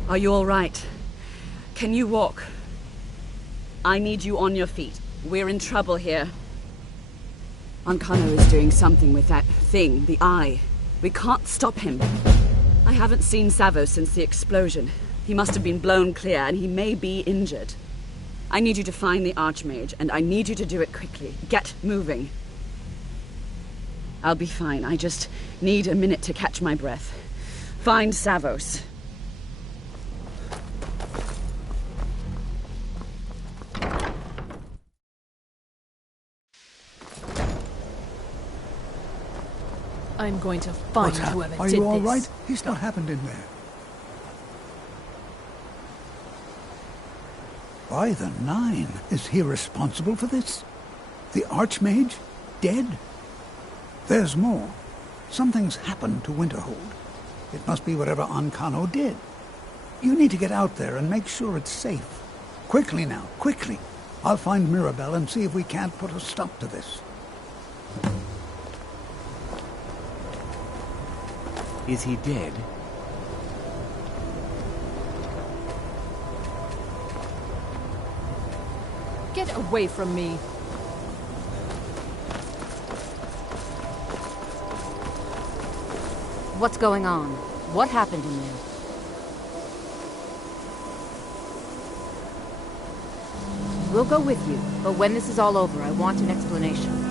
Are you all right? Can you walk? I need you on your feet. We're in trouble here. Ankano is doing something with that thing, the eye. We can't stop him. haven't seen Savos since the explosion. He must have been blown clear, and he may be injured. I need you to find the Archmage, and I need you to do it quickly. Get moving. I'll be fine. I just need a minute to catch my breath. Find Savos. I'm going to find What's whoever did Are this. you all right? What happened in there? By the Nine, is he responsible for this? The Archmage? Dead? There's more. Something's happened to Winterhold. It must be whatever Ancano did. You need to get out there and make sure it's safe. Quickly now, quickly. I'll find Mirabelle and see if we can't put a stop to this. Is he dead? Get away from me. What's going on? What happened in there? We'll go with you, but when this is all over, I want an explanation.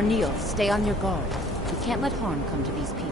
Arneal, stay on your guard. We can't let harm come to these people.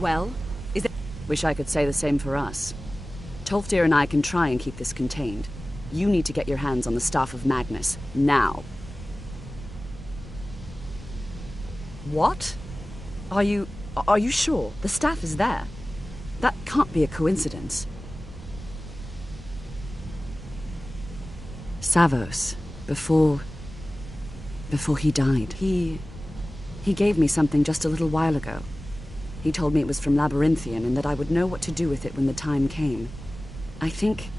Well, is it... Wish I could say the same for us. Tolfdir and I can try and keep this contained. You need to get your hands on the Staff of Magnus, now. What? Are you sure? The staff is there. That can't be a coincidence. Savos, before he died, he gave me something just a little while ago. He told me it was from Labyrinthian and that I would know what to do with it when the time came. I think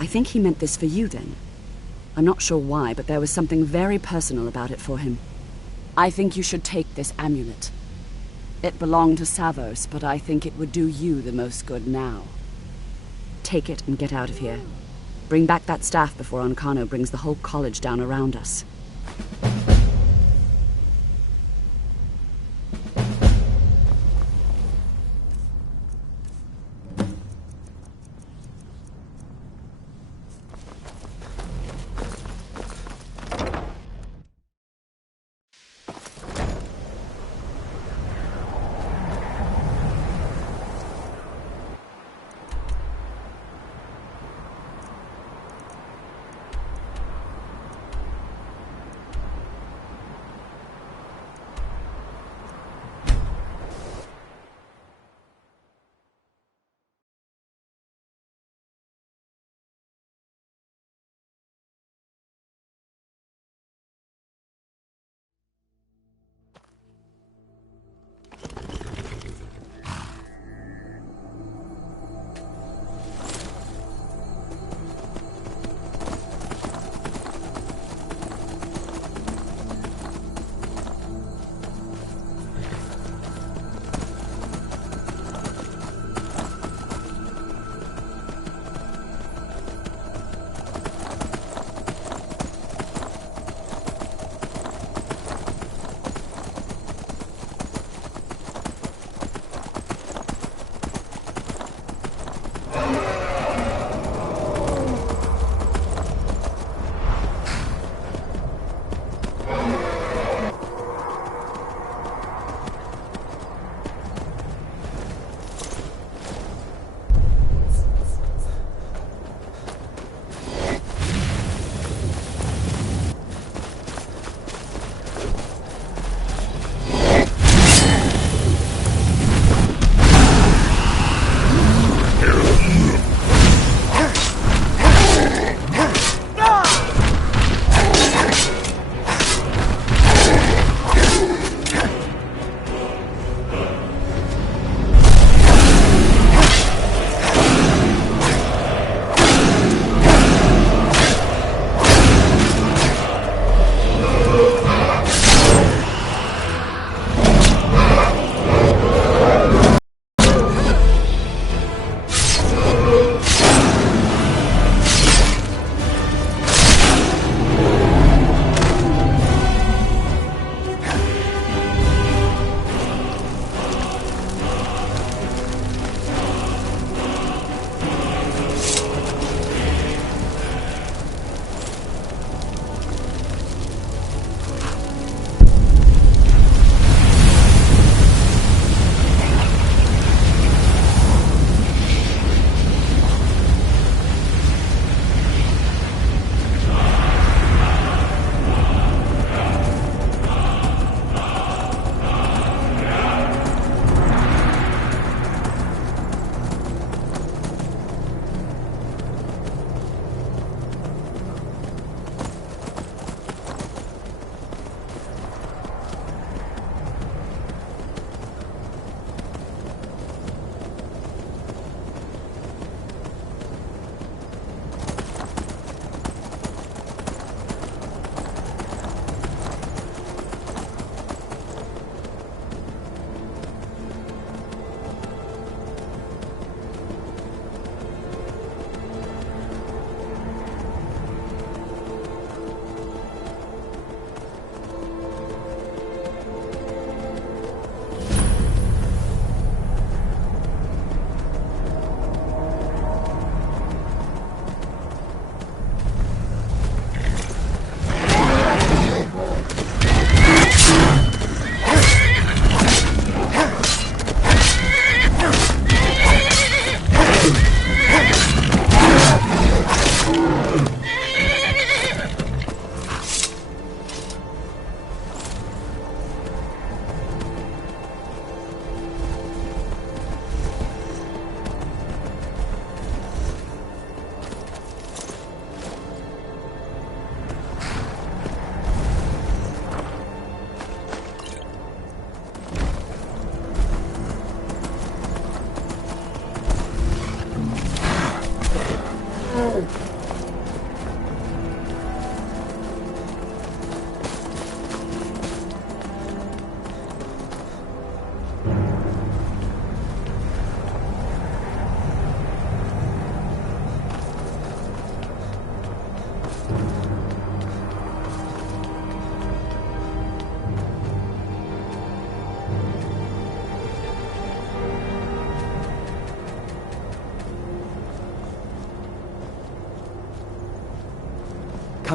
he meant this for you then. I'm not sure why, but there was something very personal about it for him. I think you should take this amulet. It belonged to Savos, but I think it would do you the most good now. Take it and get out of here. Bring back that staff before Ancano brings the whole college down around us.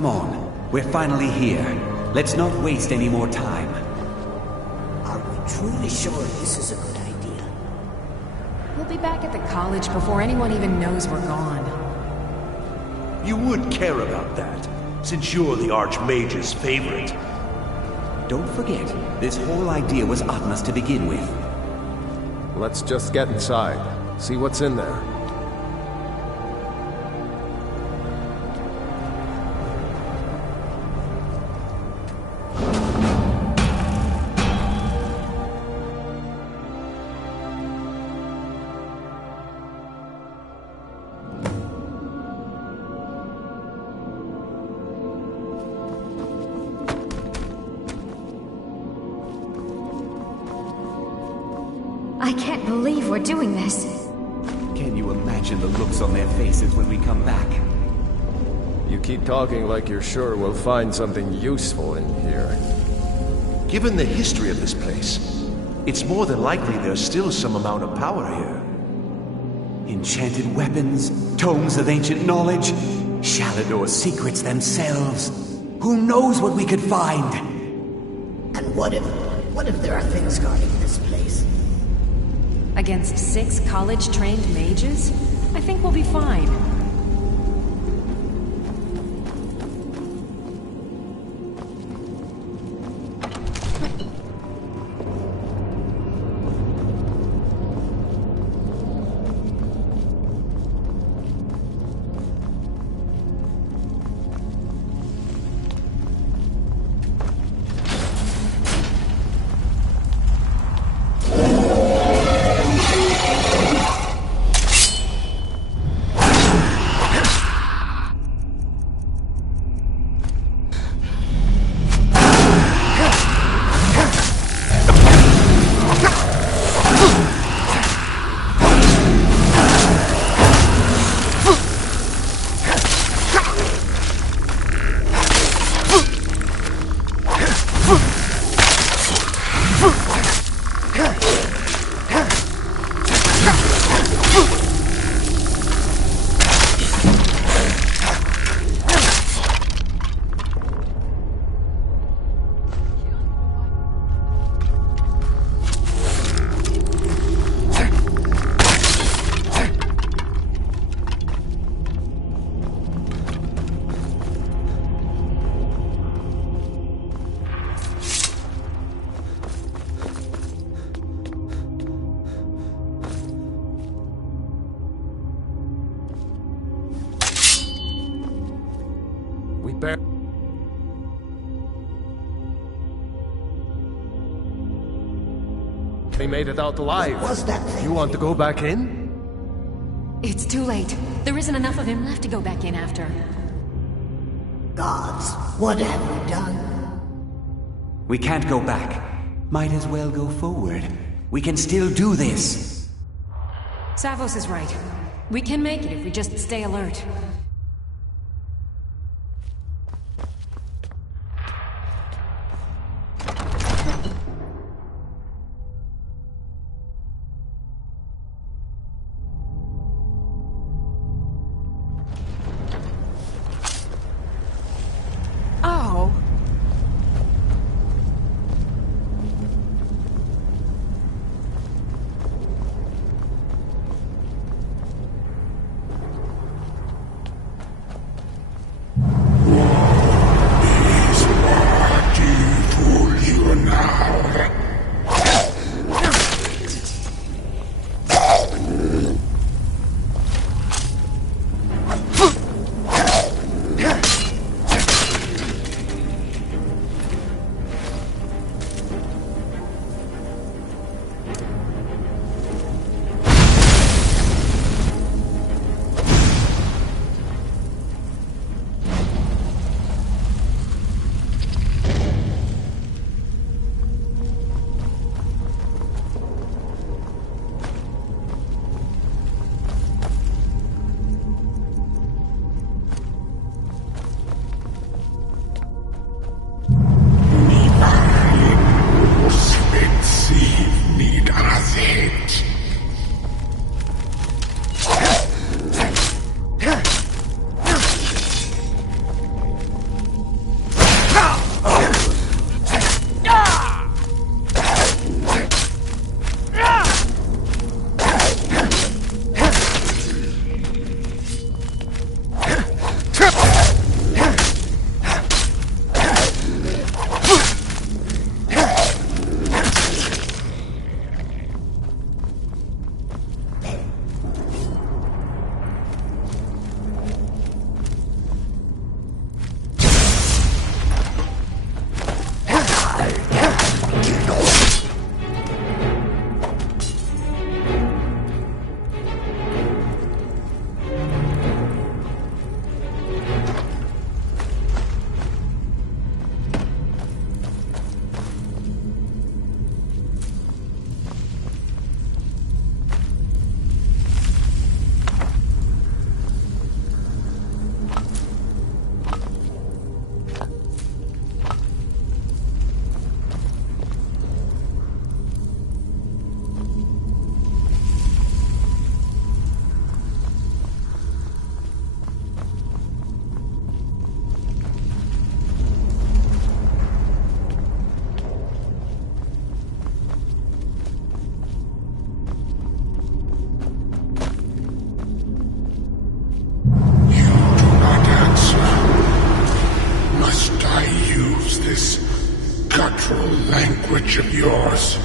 Come on. We're finally here. Let's not waste any more time. Are we truly sure this is a good idea? We'll be back at the college before anyone even knows we're gone. You would care about that, since you're the Archmage's favorite. Don't forget, this whole idea was Atma's to begin with. Let's just get inside. See what's in there. I can't believe we're doing this. Can you imagine the looks on their faces when we come back? You keep talking like you're sure we'll find something useful in here. Given the history of this place, it's more than likely there's still some amount of power here. Enchanted weapons, tomes of ancient knowledge, Shalador's secrets themselves. Who knows what we could find? And what if there are things guarding this place? Against 6 college-trained mages? I think we'll be fine. They made it out alive. What was that thing? You want to go back in? It's too late. There isn't enough of him left to go back in after. Gods, what have we done? We can't go back. Might as well go forward. We can still do this. Savos is right. We can make it if we just stay alert. twitch of yours.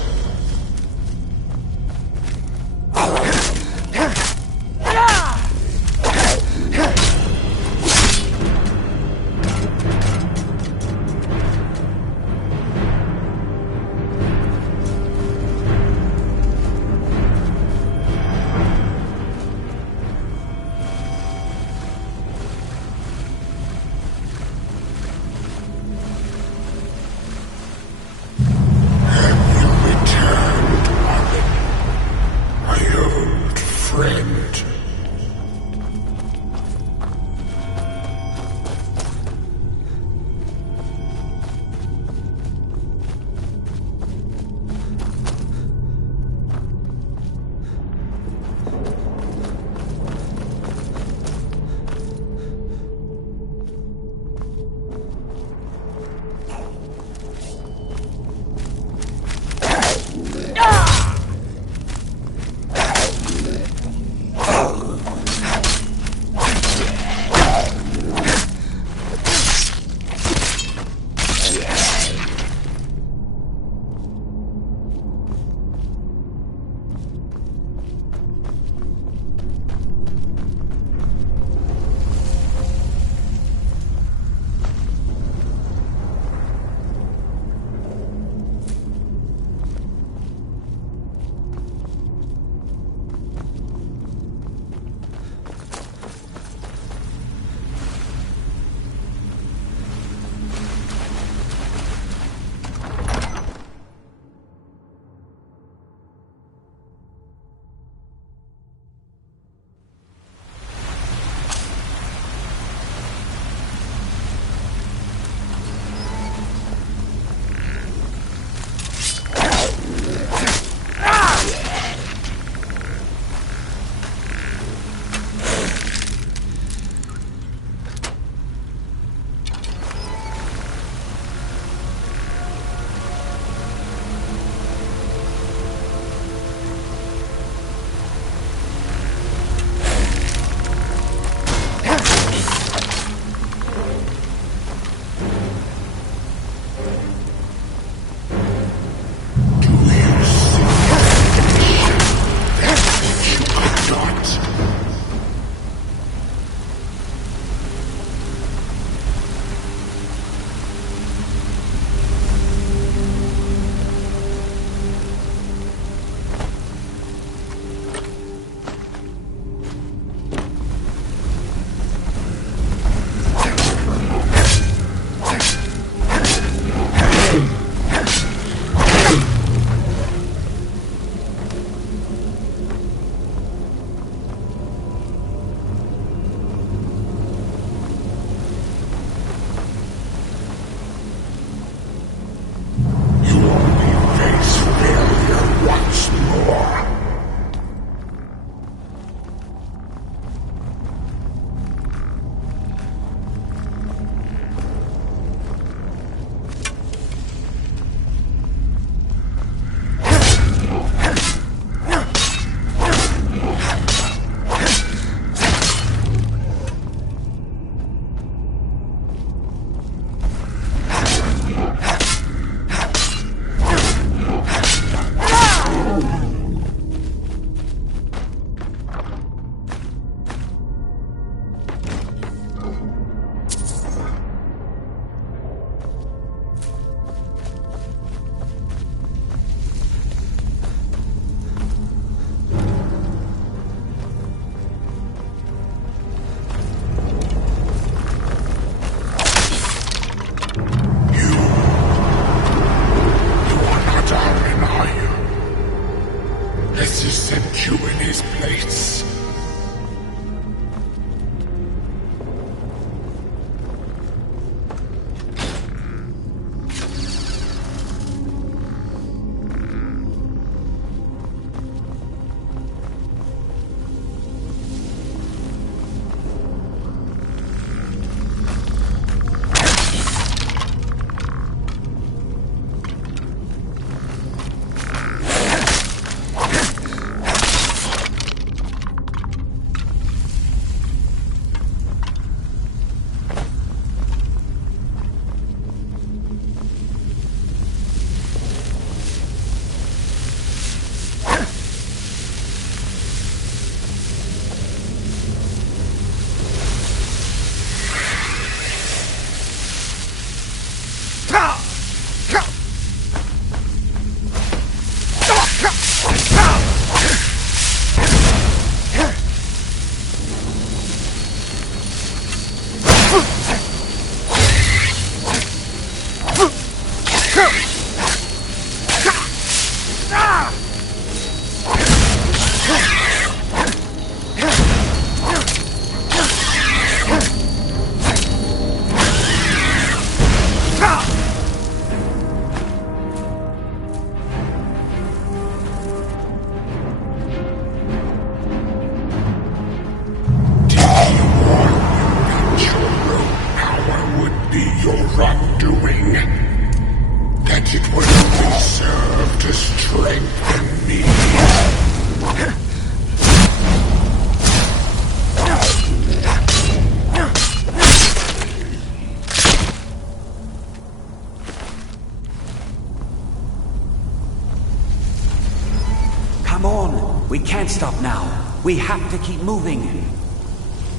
We can't stop now. We have to keep moving.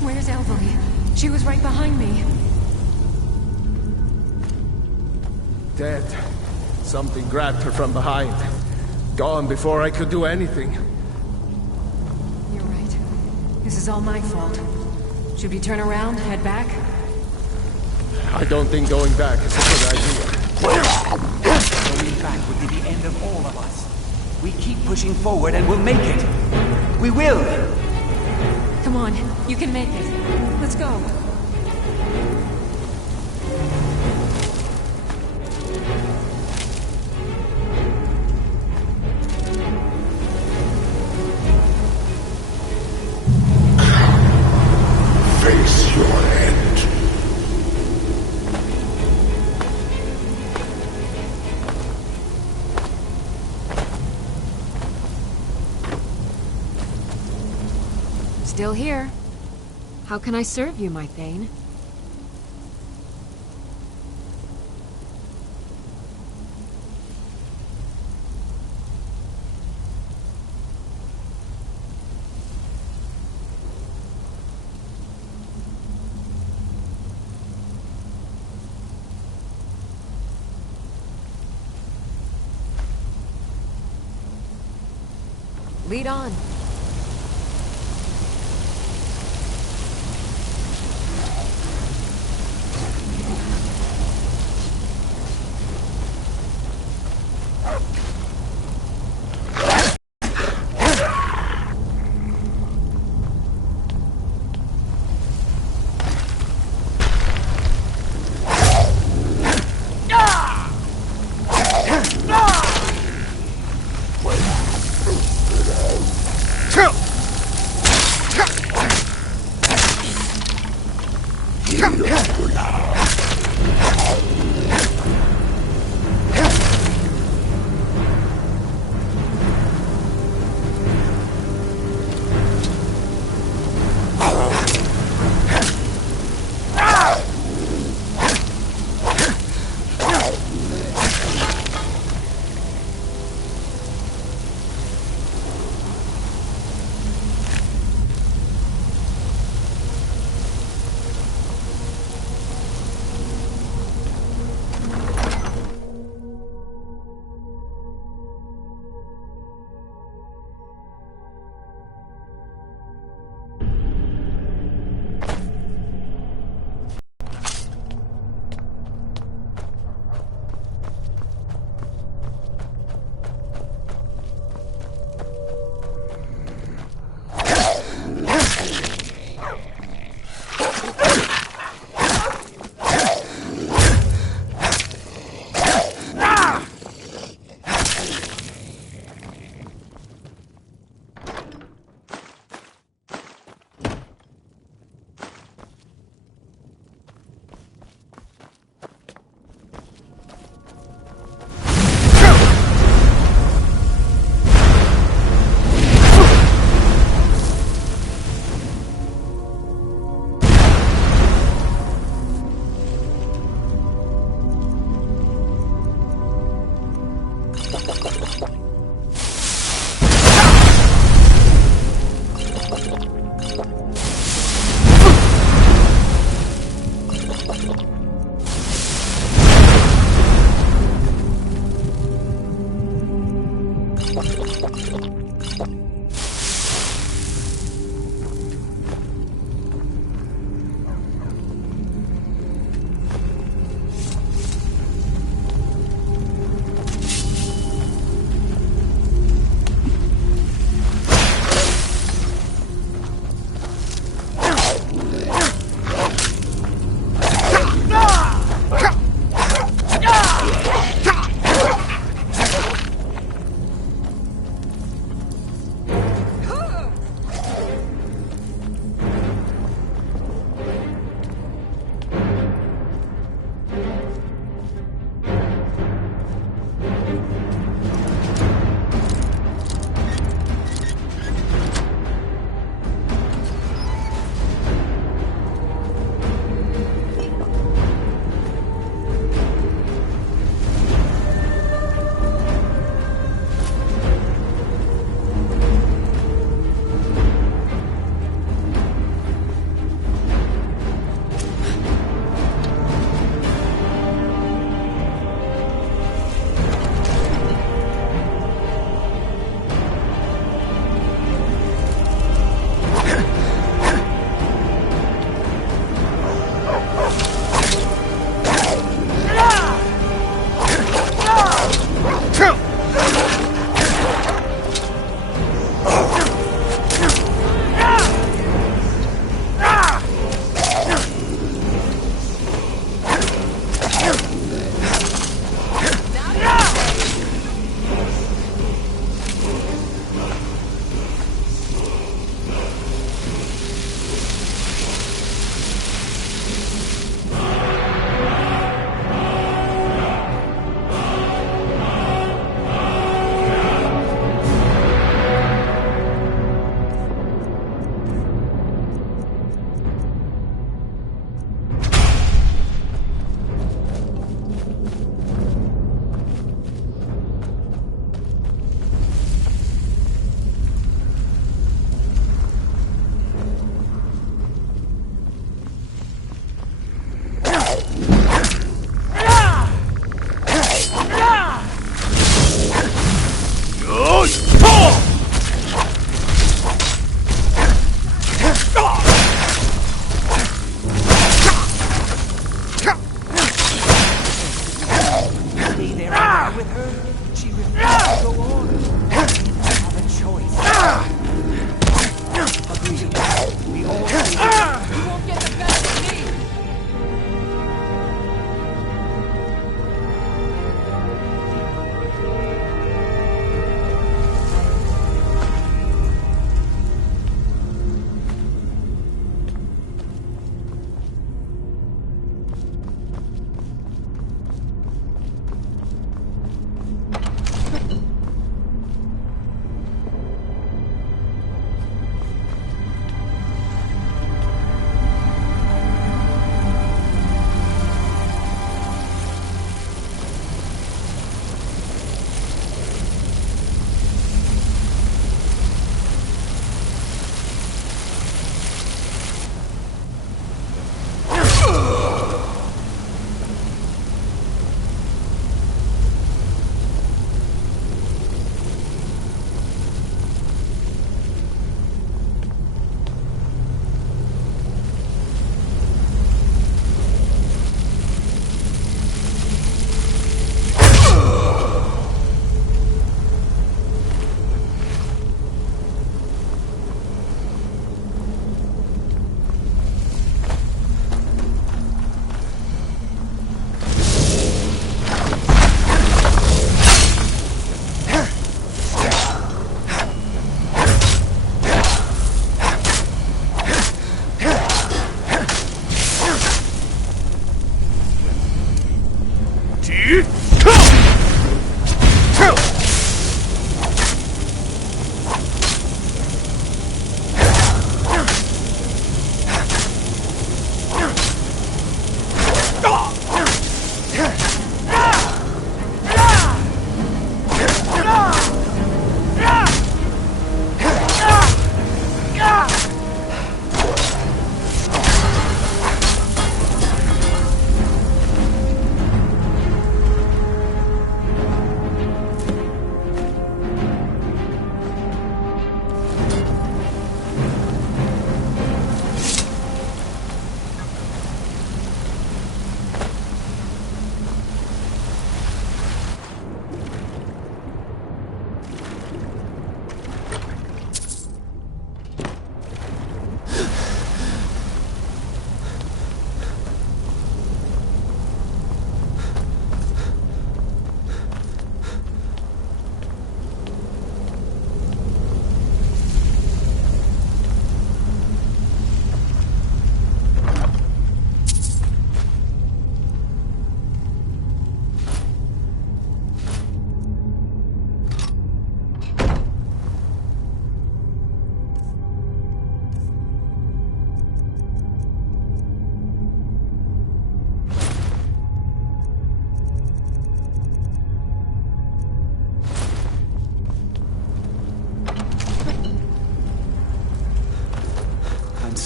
Where's Elvery? She was right behind me. Dead. Something grabbed her from behind. Gone before I could do anything. You're right. This is all my fault. Should we turn around, head back? I don't think going back is a good idea. Going back would be the end of all of us. We keep pushing forward and we'll make it. We will! Come on, you can make it. Let's go. Face your end. Still here. How can I serve you, my Thane? Lead on.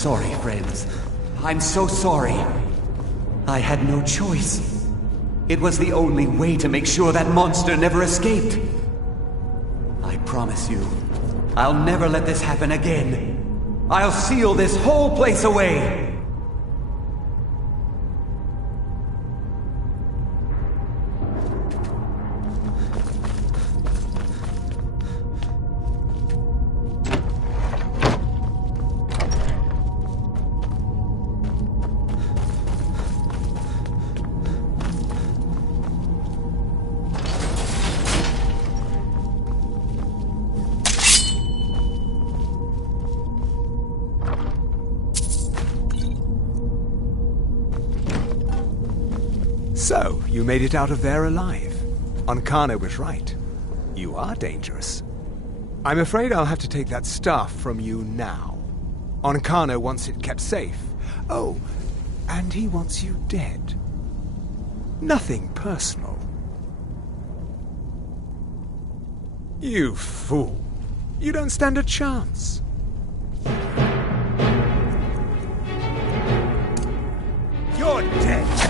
sorry, friends. I'm so sorry. I had no choice. It was the only way to make sure that monster never escaped. I promise you, I'll never let this happen again. I'll seal this whole place away. So, you made it out of there alive. Ankana was right. You are dangerous. I'm afraid I'll have to take that stuff from you now. Ankana wants it kept safe. Oh, and he wants you dead. Nothing personal. You fool. You don't stand a chance. You're dead.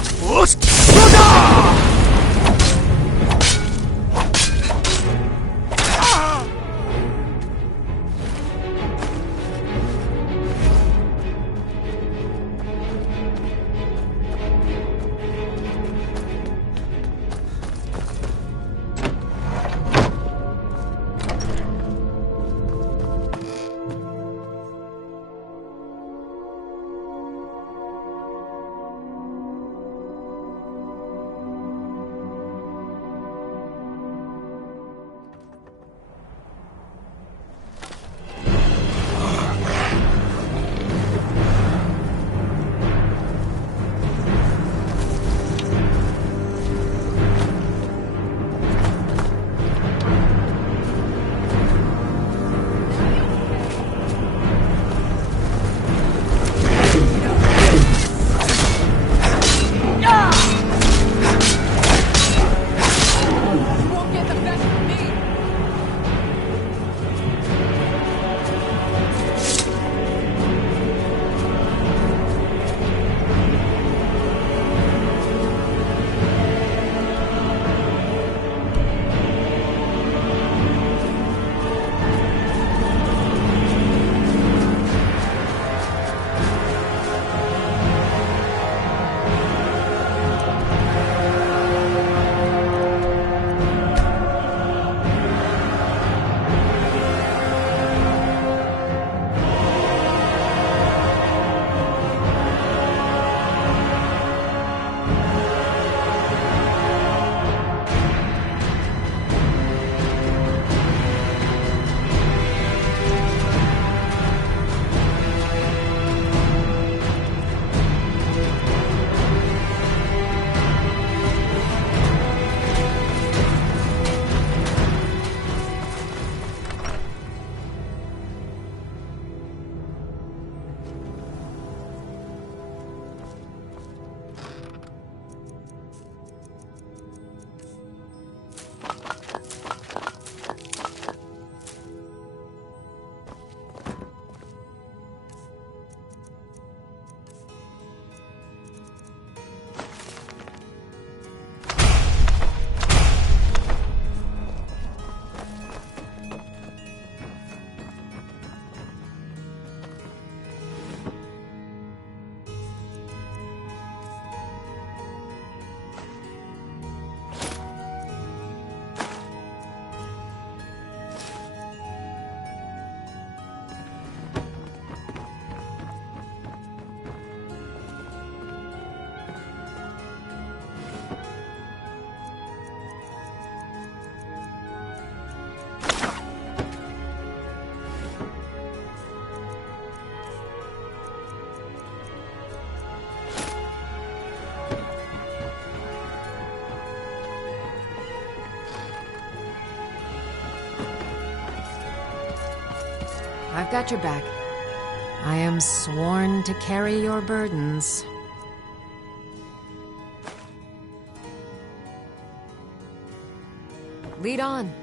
I've got your back. I am sworn to carry your burdens. Lead on.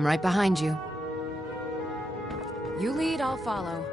I'm right behind you. You lead, I'll follow.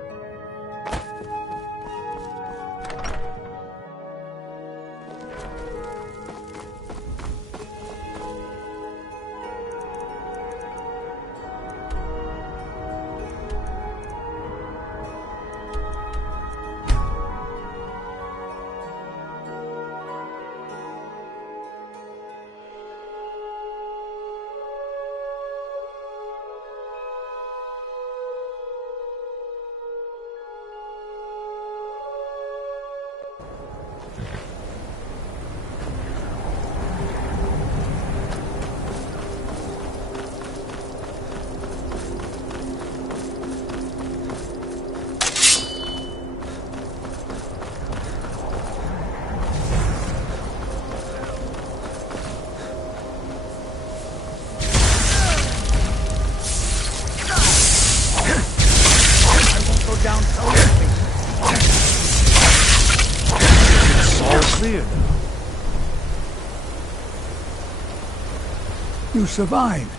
You survived.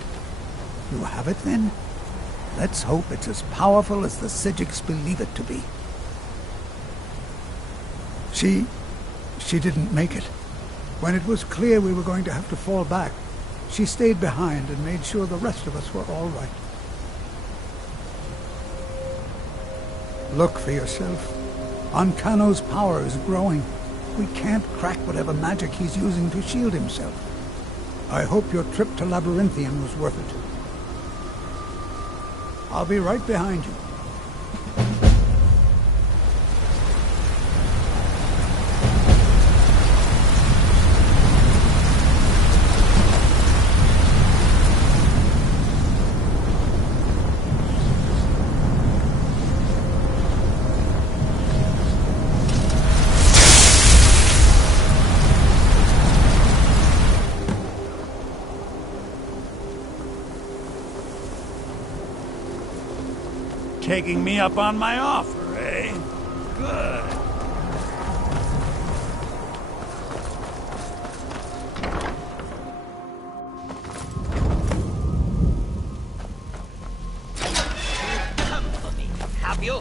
You have it, then? Let's hope it's as powerful as the Psijics believe it to be. She didn't make it. When it was clear we were going to have to fall back, she stayed behind and made sure the rest of us were all right. Look for yourself. Ancano's power is growing. We can't crack whatever magic he's using to shield himself. I hope your trip to Labyrinthian was worth it. I'll be right behind you. Taking me up on my offer, eh? Good. Come for me, have you?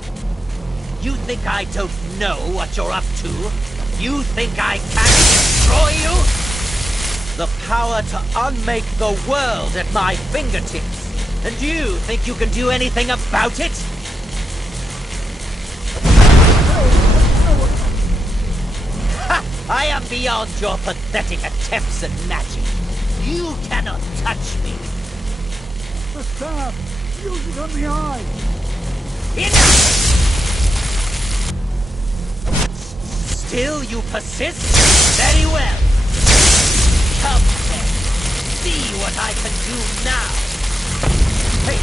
You think I don't know what you're up to? You think I can't destroy you? The power to unmake the world at my fingertips. And you think you can do anything about it? I am beyond your pathetic attempts at magic. You cannot touch me. The staff! Use it on the eye! Enough! Still you persist? Very well. Come then. See what I can do now. Hey.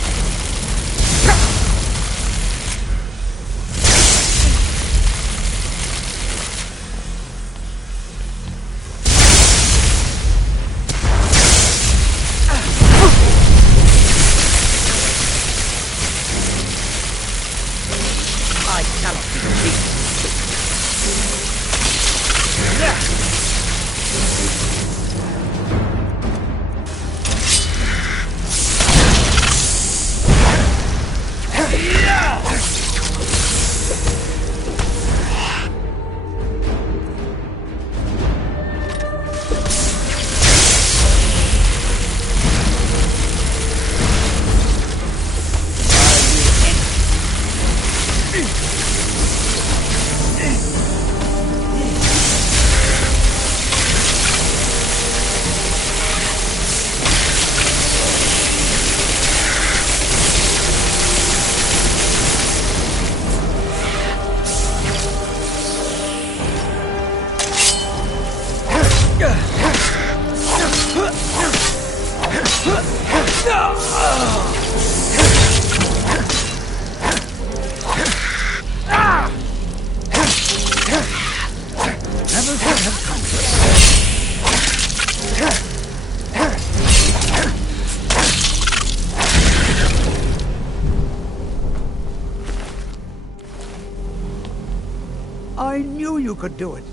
I knew you could do it.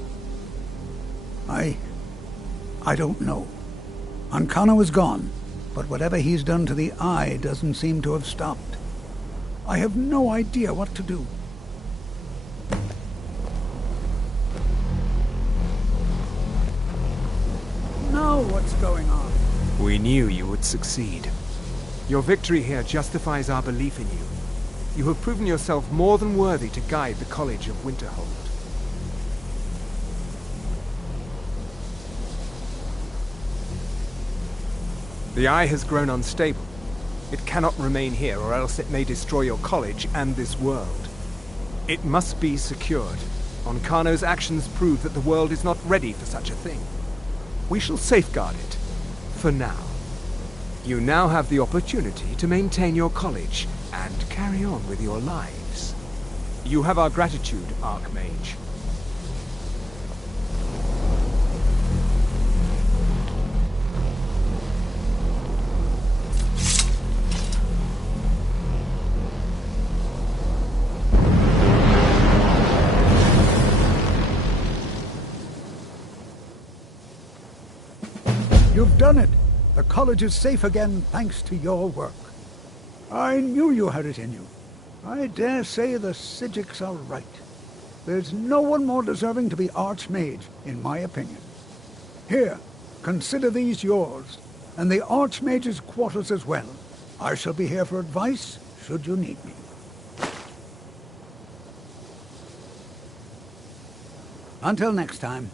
I don't know. Ancano is gone. but whatever he's done to the Eye doesn't seem to have stopped. I have no idea what to do. Now what's going on? We knew you would succeed. Your victory here justifies our belief in you. You have proven yourself more than worthy to guide the College of Winterhold. The Eye has grown unstable. It cannot remain here, or else it may destroy your college and this world. It must be secured. Onkano's actions prove that the world is not ready for such a thing. We shall safeguard it, for now. You now have the opportunity to maintain your college and carry on with your lives. You have our gratitude, Archmage. You've done it! The college is safe again thanks to your work. I knew you had it in you. I dare say the Psijics are right. There's no one more deserving to be Archmage, in my opinion. Here, consider these yours, and the Archmage's quarters as well. I shall be here for advice, should you need me. Until next time.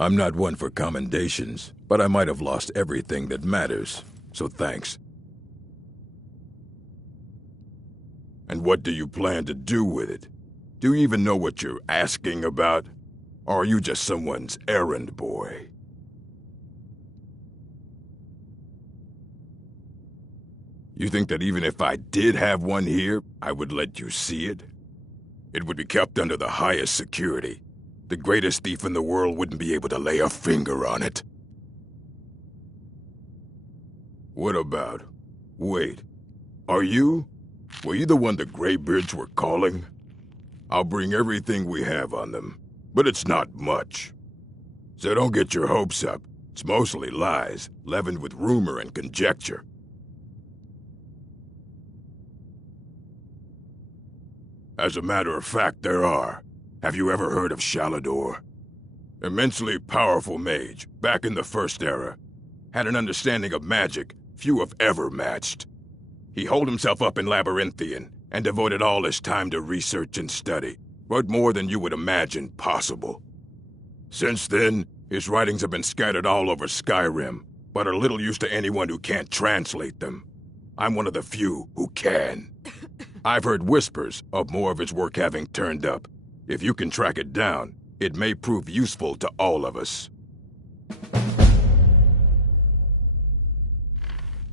I'm not one for commendations, but I might have lost everything that matters, so thanks. And what do you plan to do with it? Do you even know what you're asking about? Or are you just someone's errand boy? You think that even if I did have one here, I would let you see it? It would be kept under the highest security. The greatest thief in the world wouldn't be able to lay a finger on it. What about? Wait. Are you? Were you the one the Greybeards were calling? I'll bring everything we have on them, but it's not much. So don't get your hopes up. It's mostly lies, leavened with rumor and conjecture. As a matter of fact, there are. Have you ever heard of Shalador? Immensely powerful mage, back in the First Era. Had an understanding of magic few have ever matched. He holed himself up in Labyrinthian and devoted all his time to research and study, but more than you would imagine possible. Since then, his writings have been scattered all over Skyrim, but are little use to anyone who can't translate them. I'm one of the few who can. I've heard whispers of more of his work having turned up. If you can track it down, it may prove useful to all of us.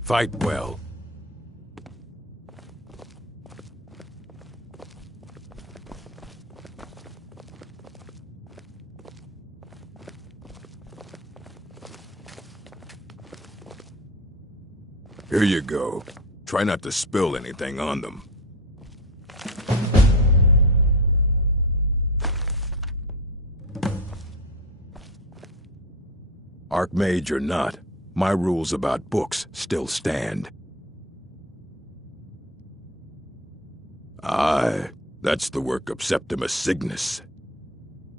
Fight well. Here you go. Try not to spill anything on them. Archmage or not, my rules about books still stand. Aye, that's the work of Septimus Cygnus.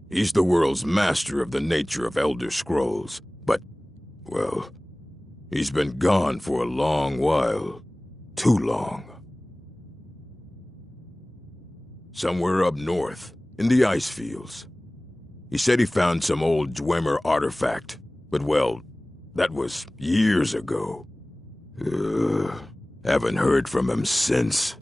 He's the world's master of the nature of Elder Scrolls, but Well, he's been gone for a long while. Too long. Somewhere up north, in the ice fields. He said he found some old Dwemer artifact, but well, that was years ago. Haven't heard from him since.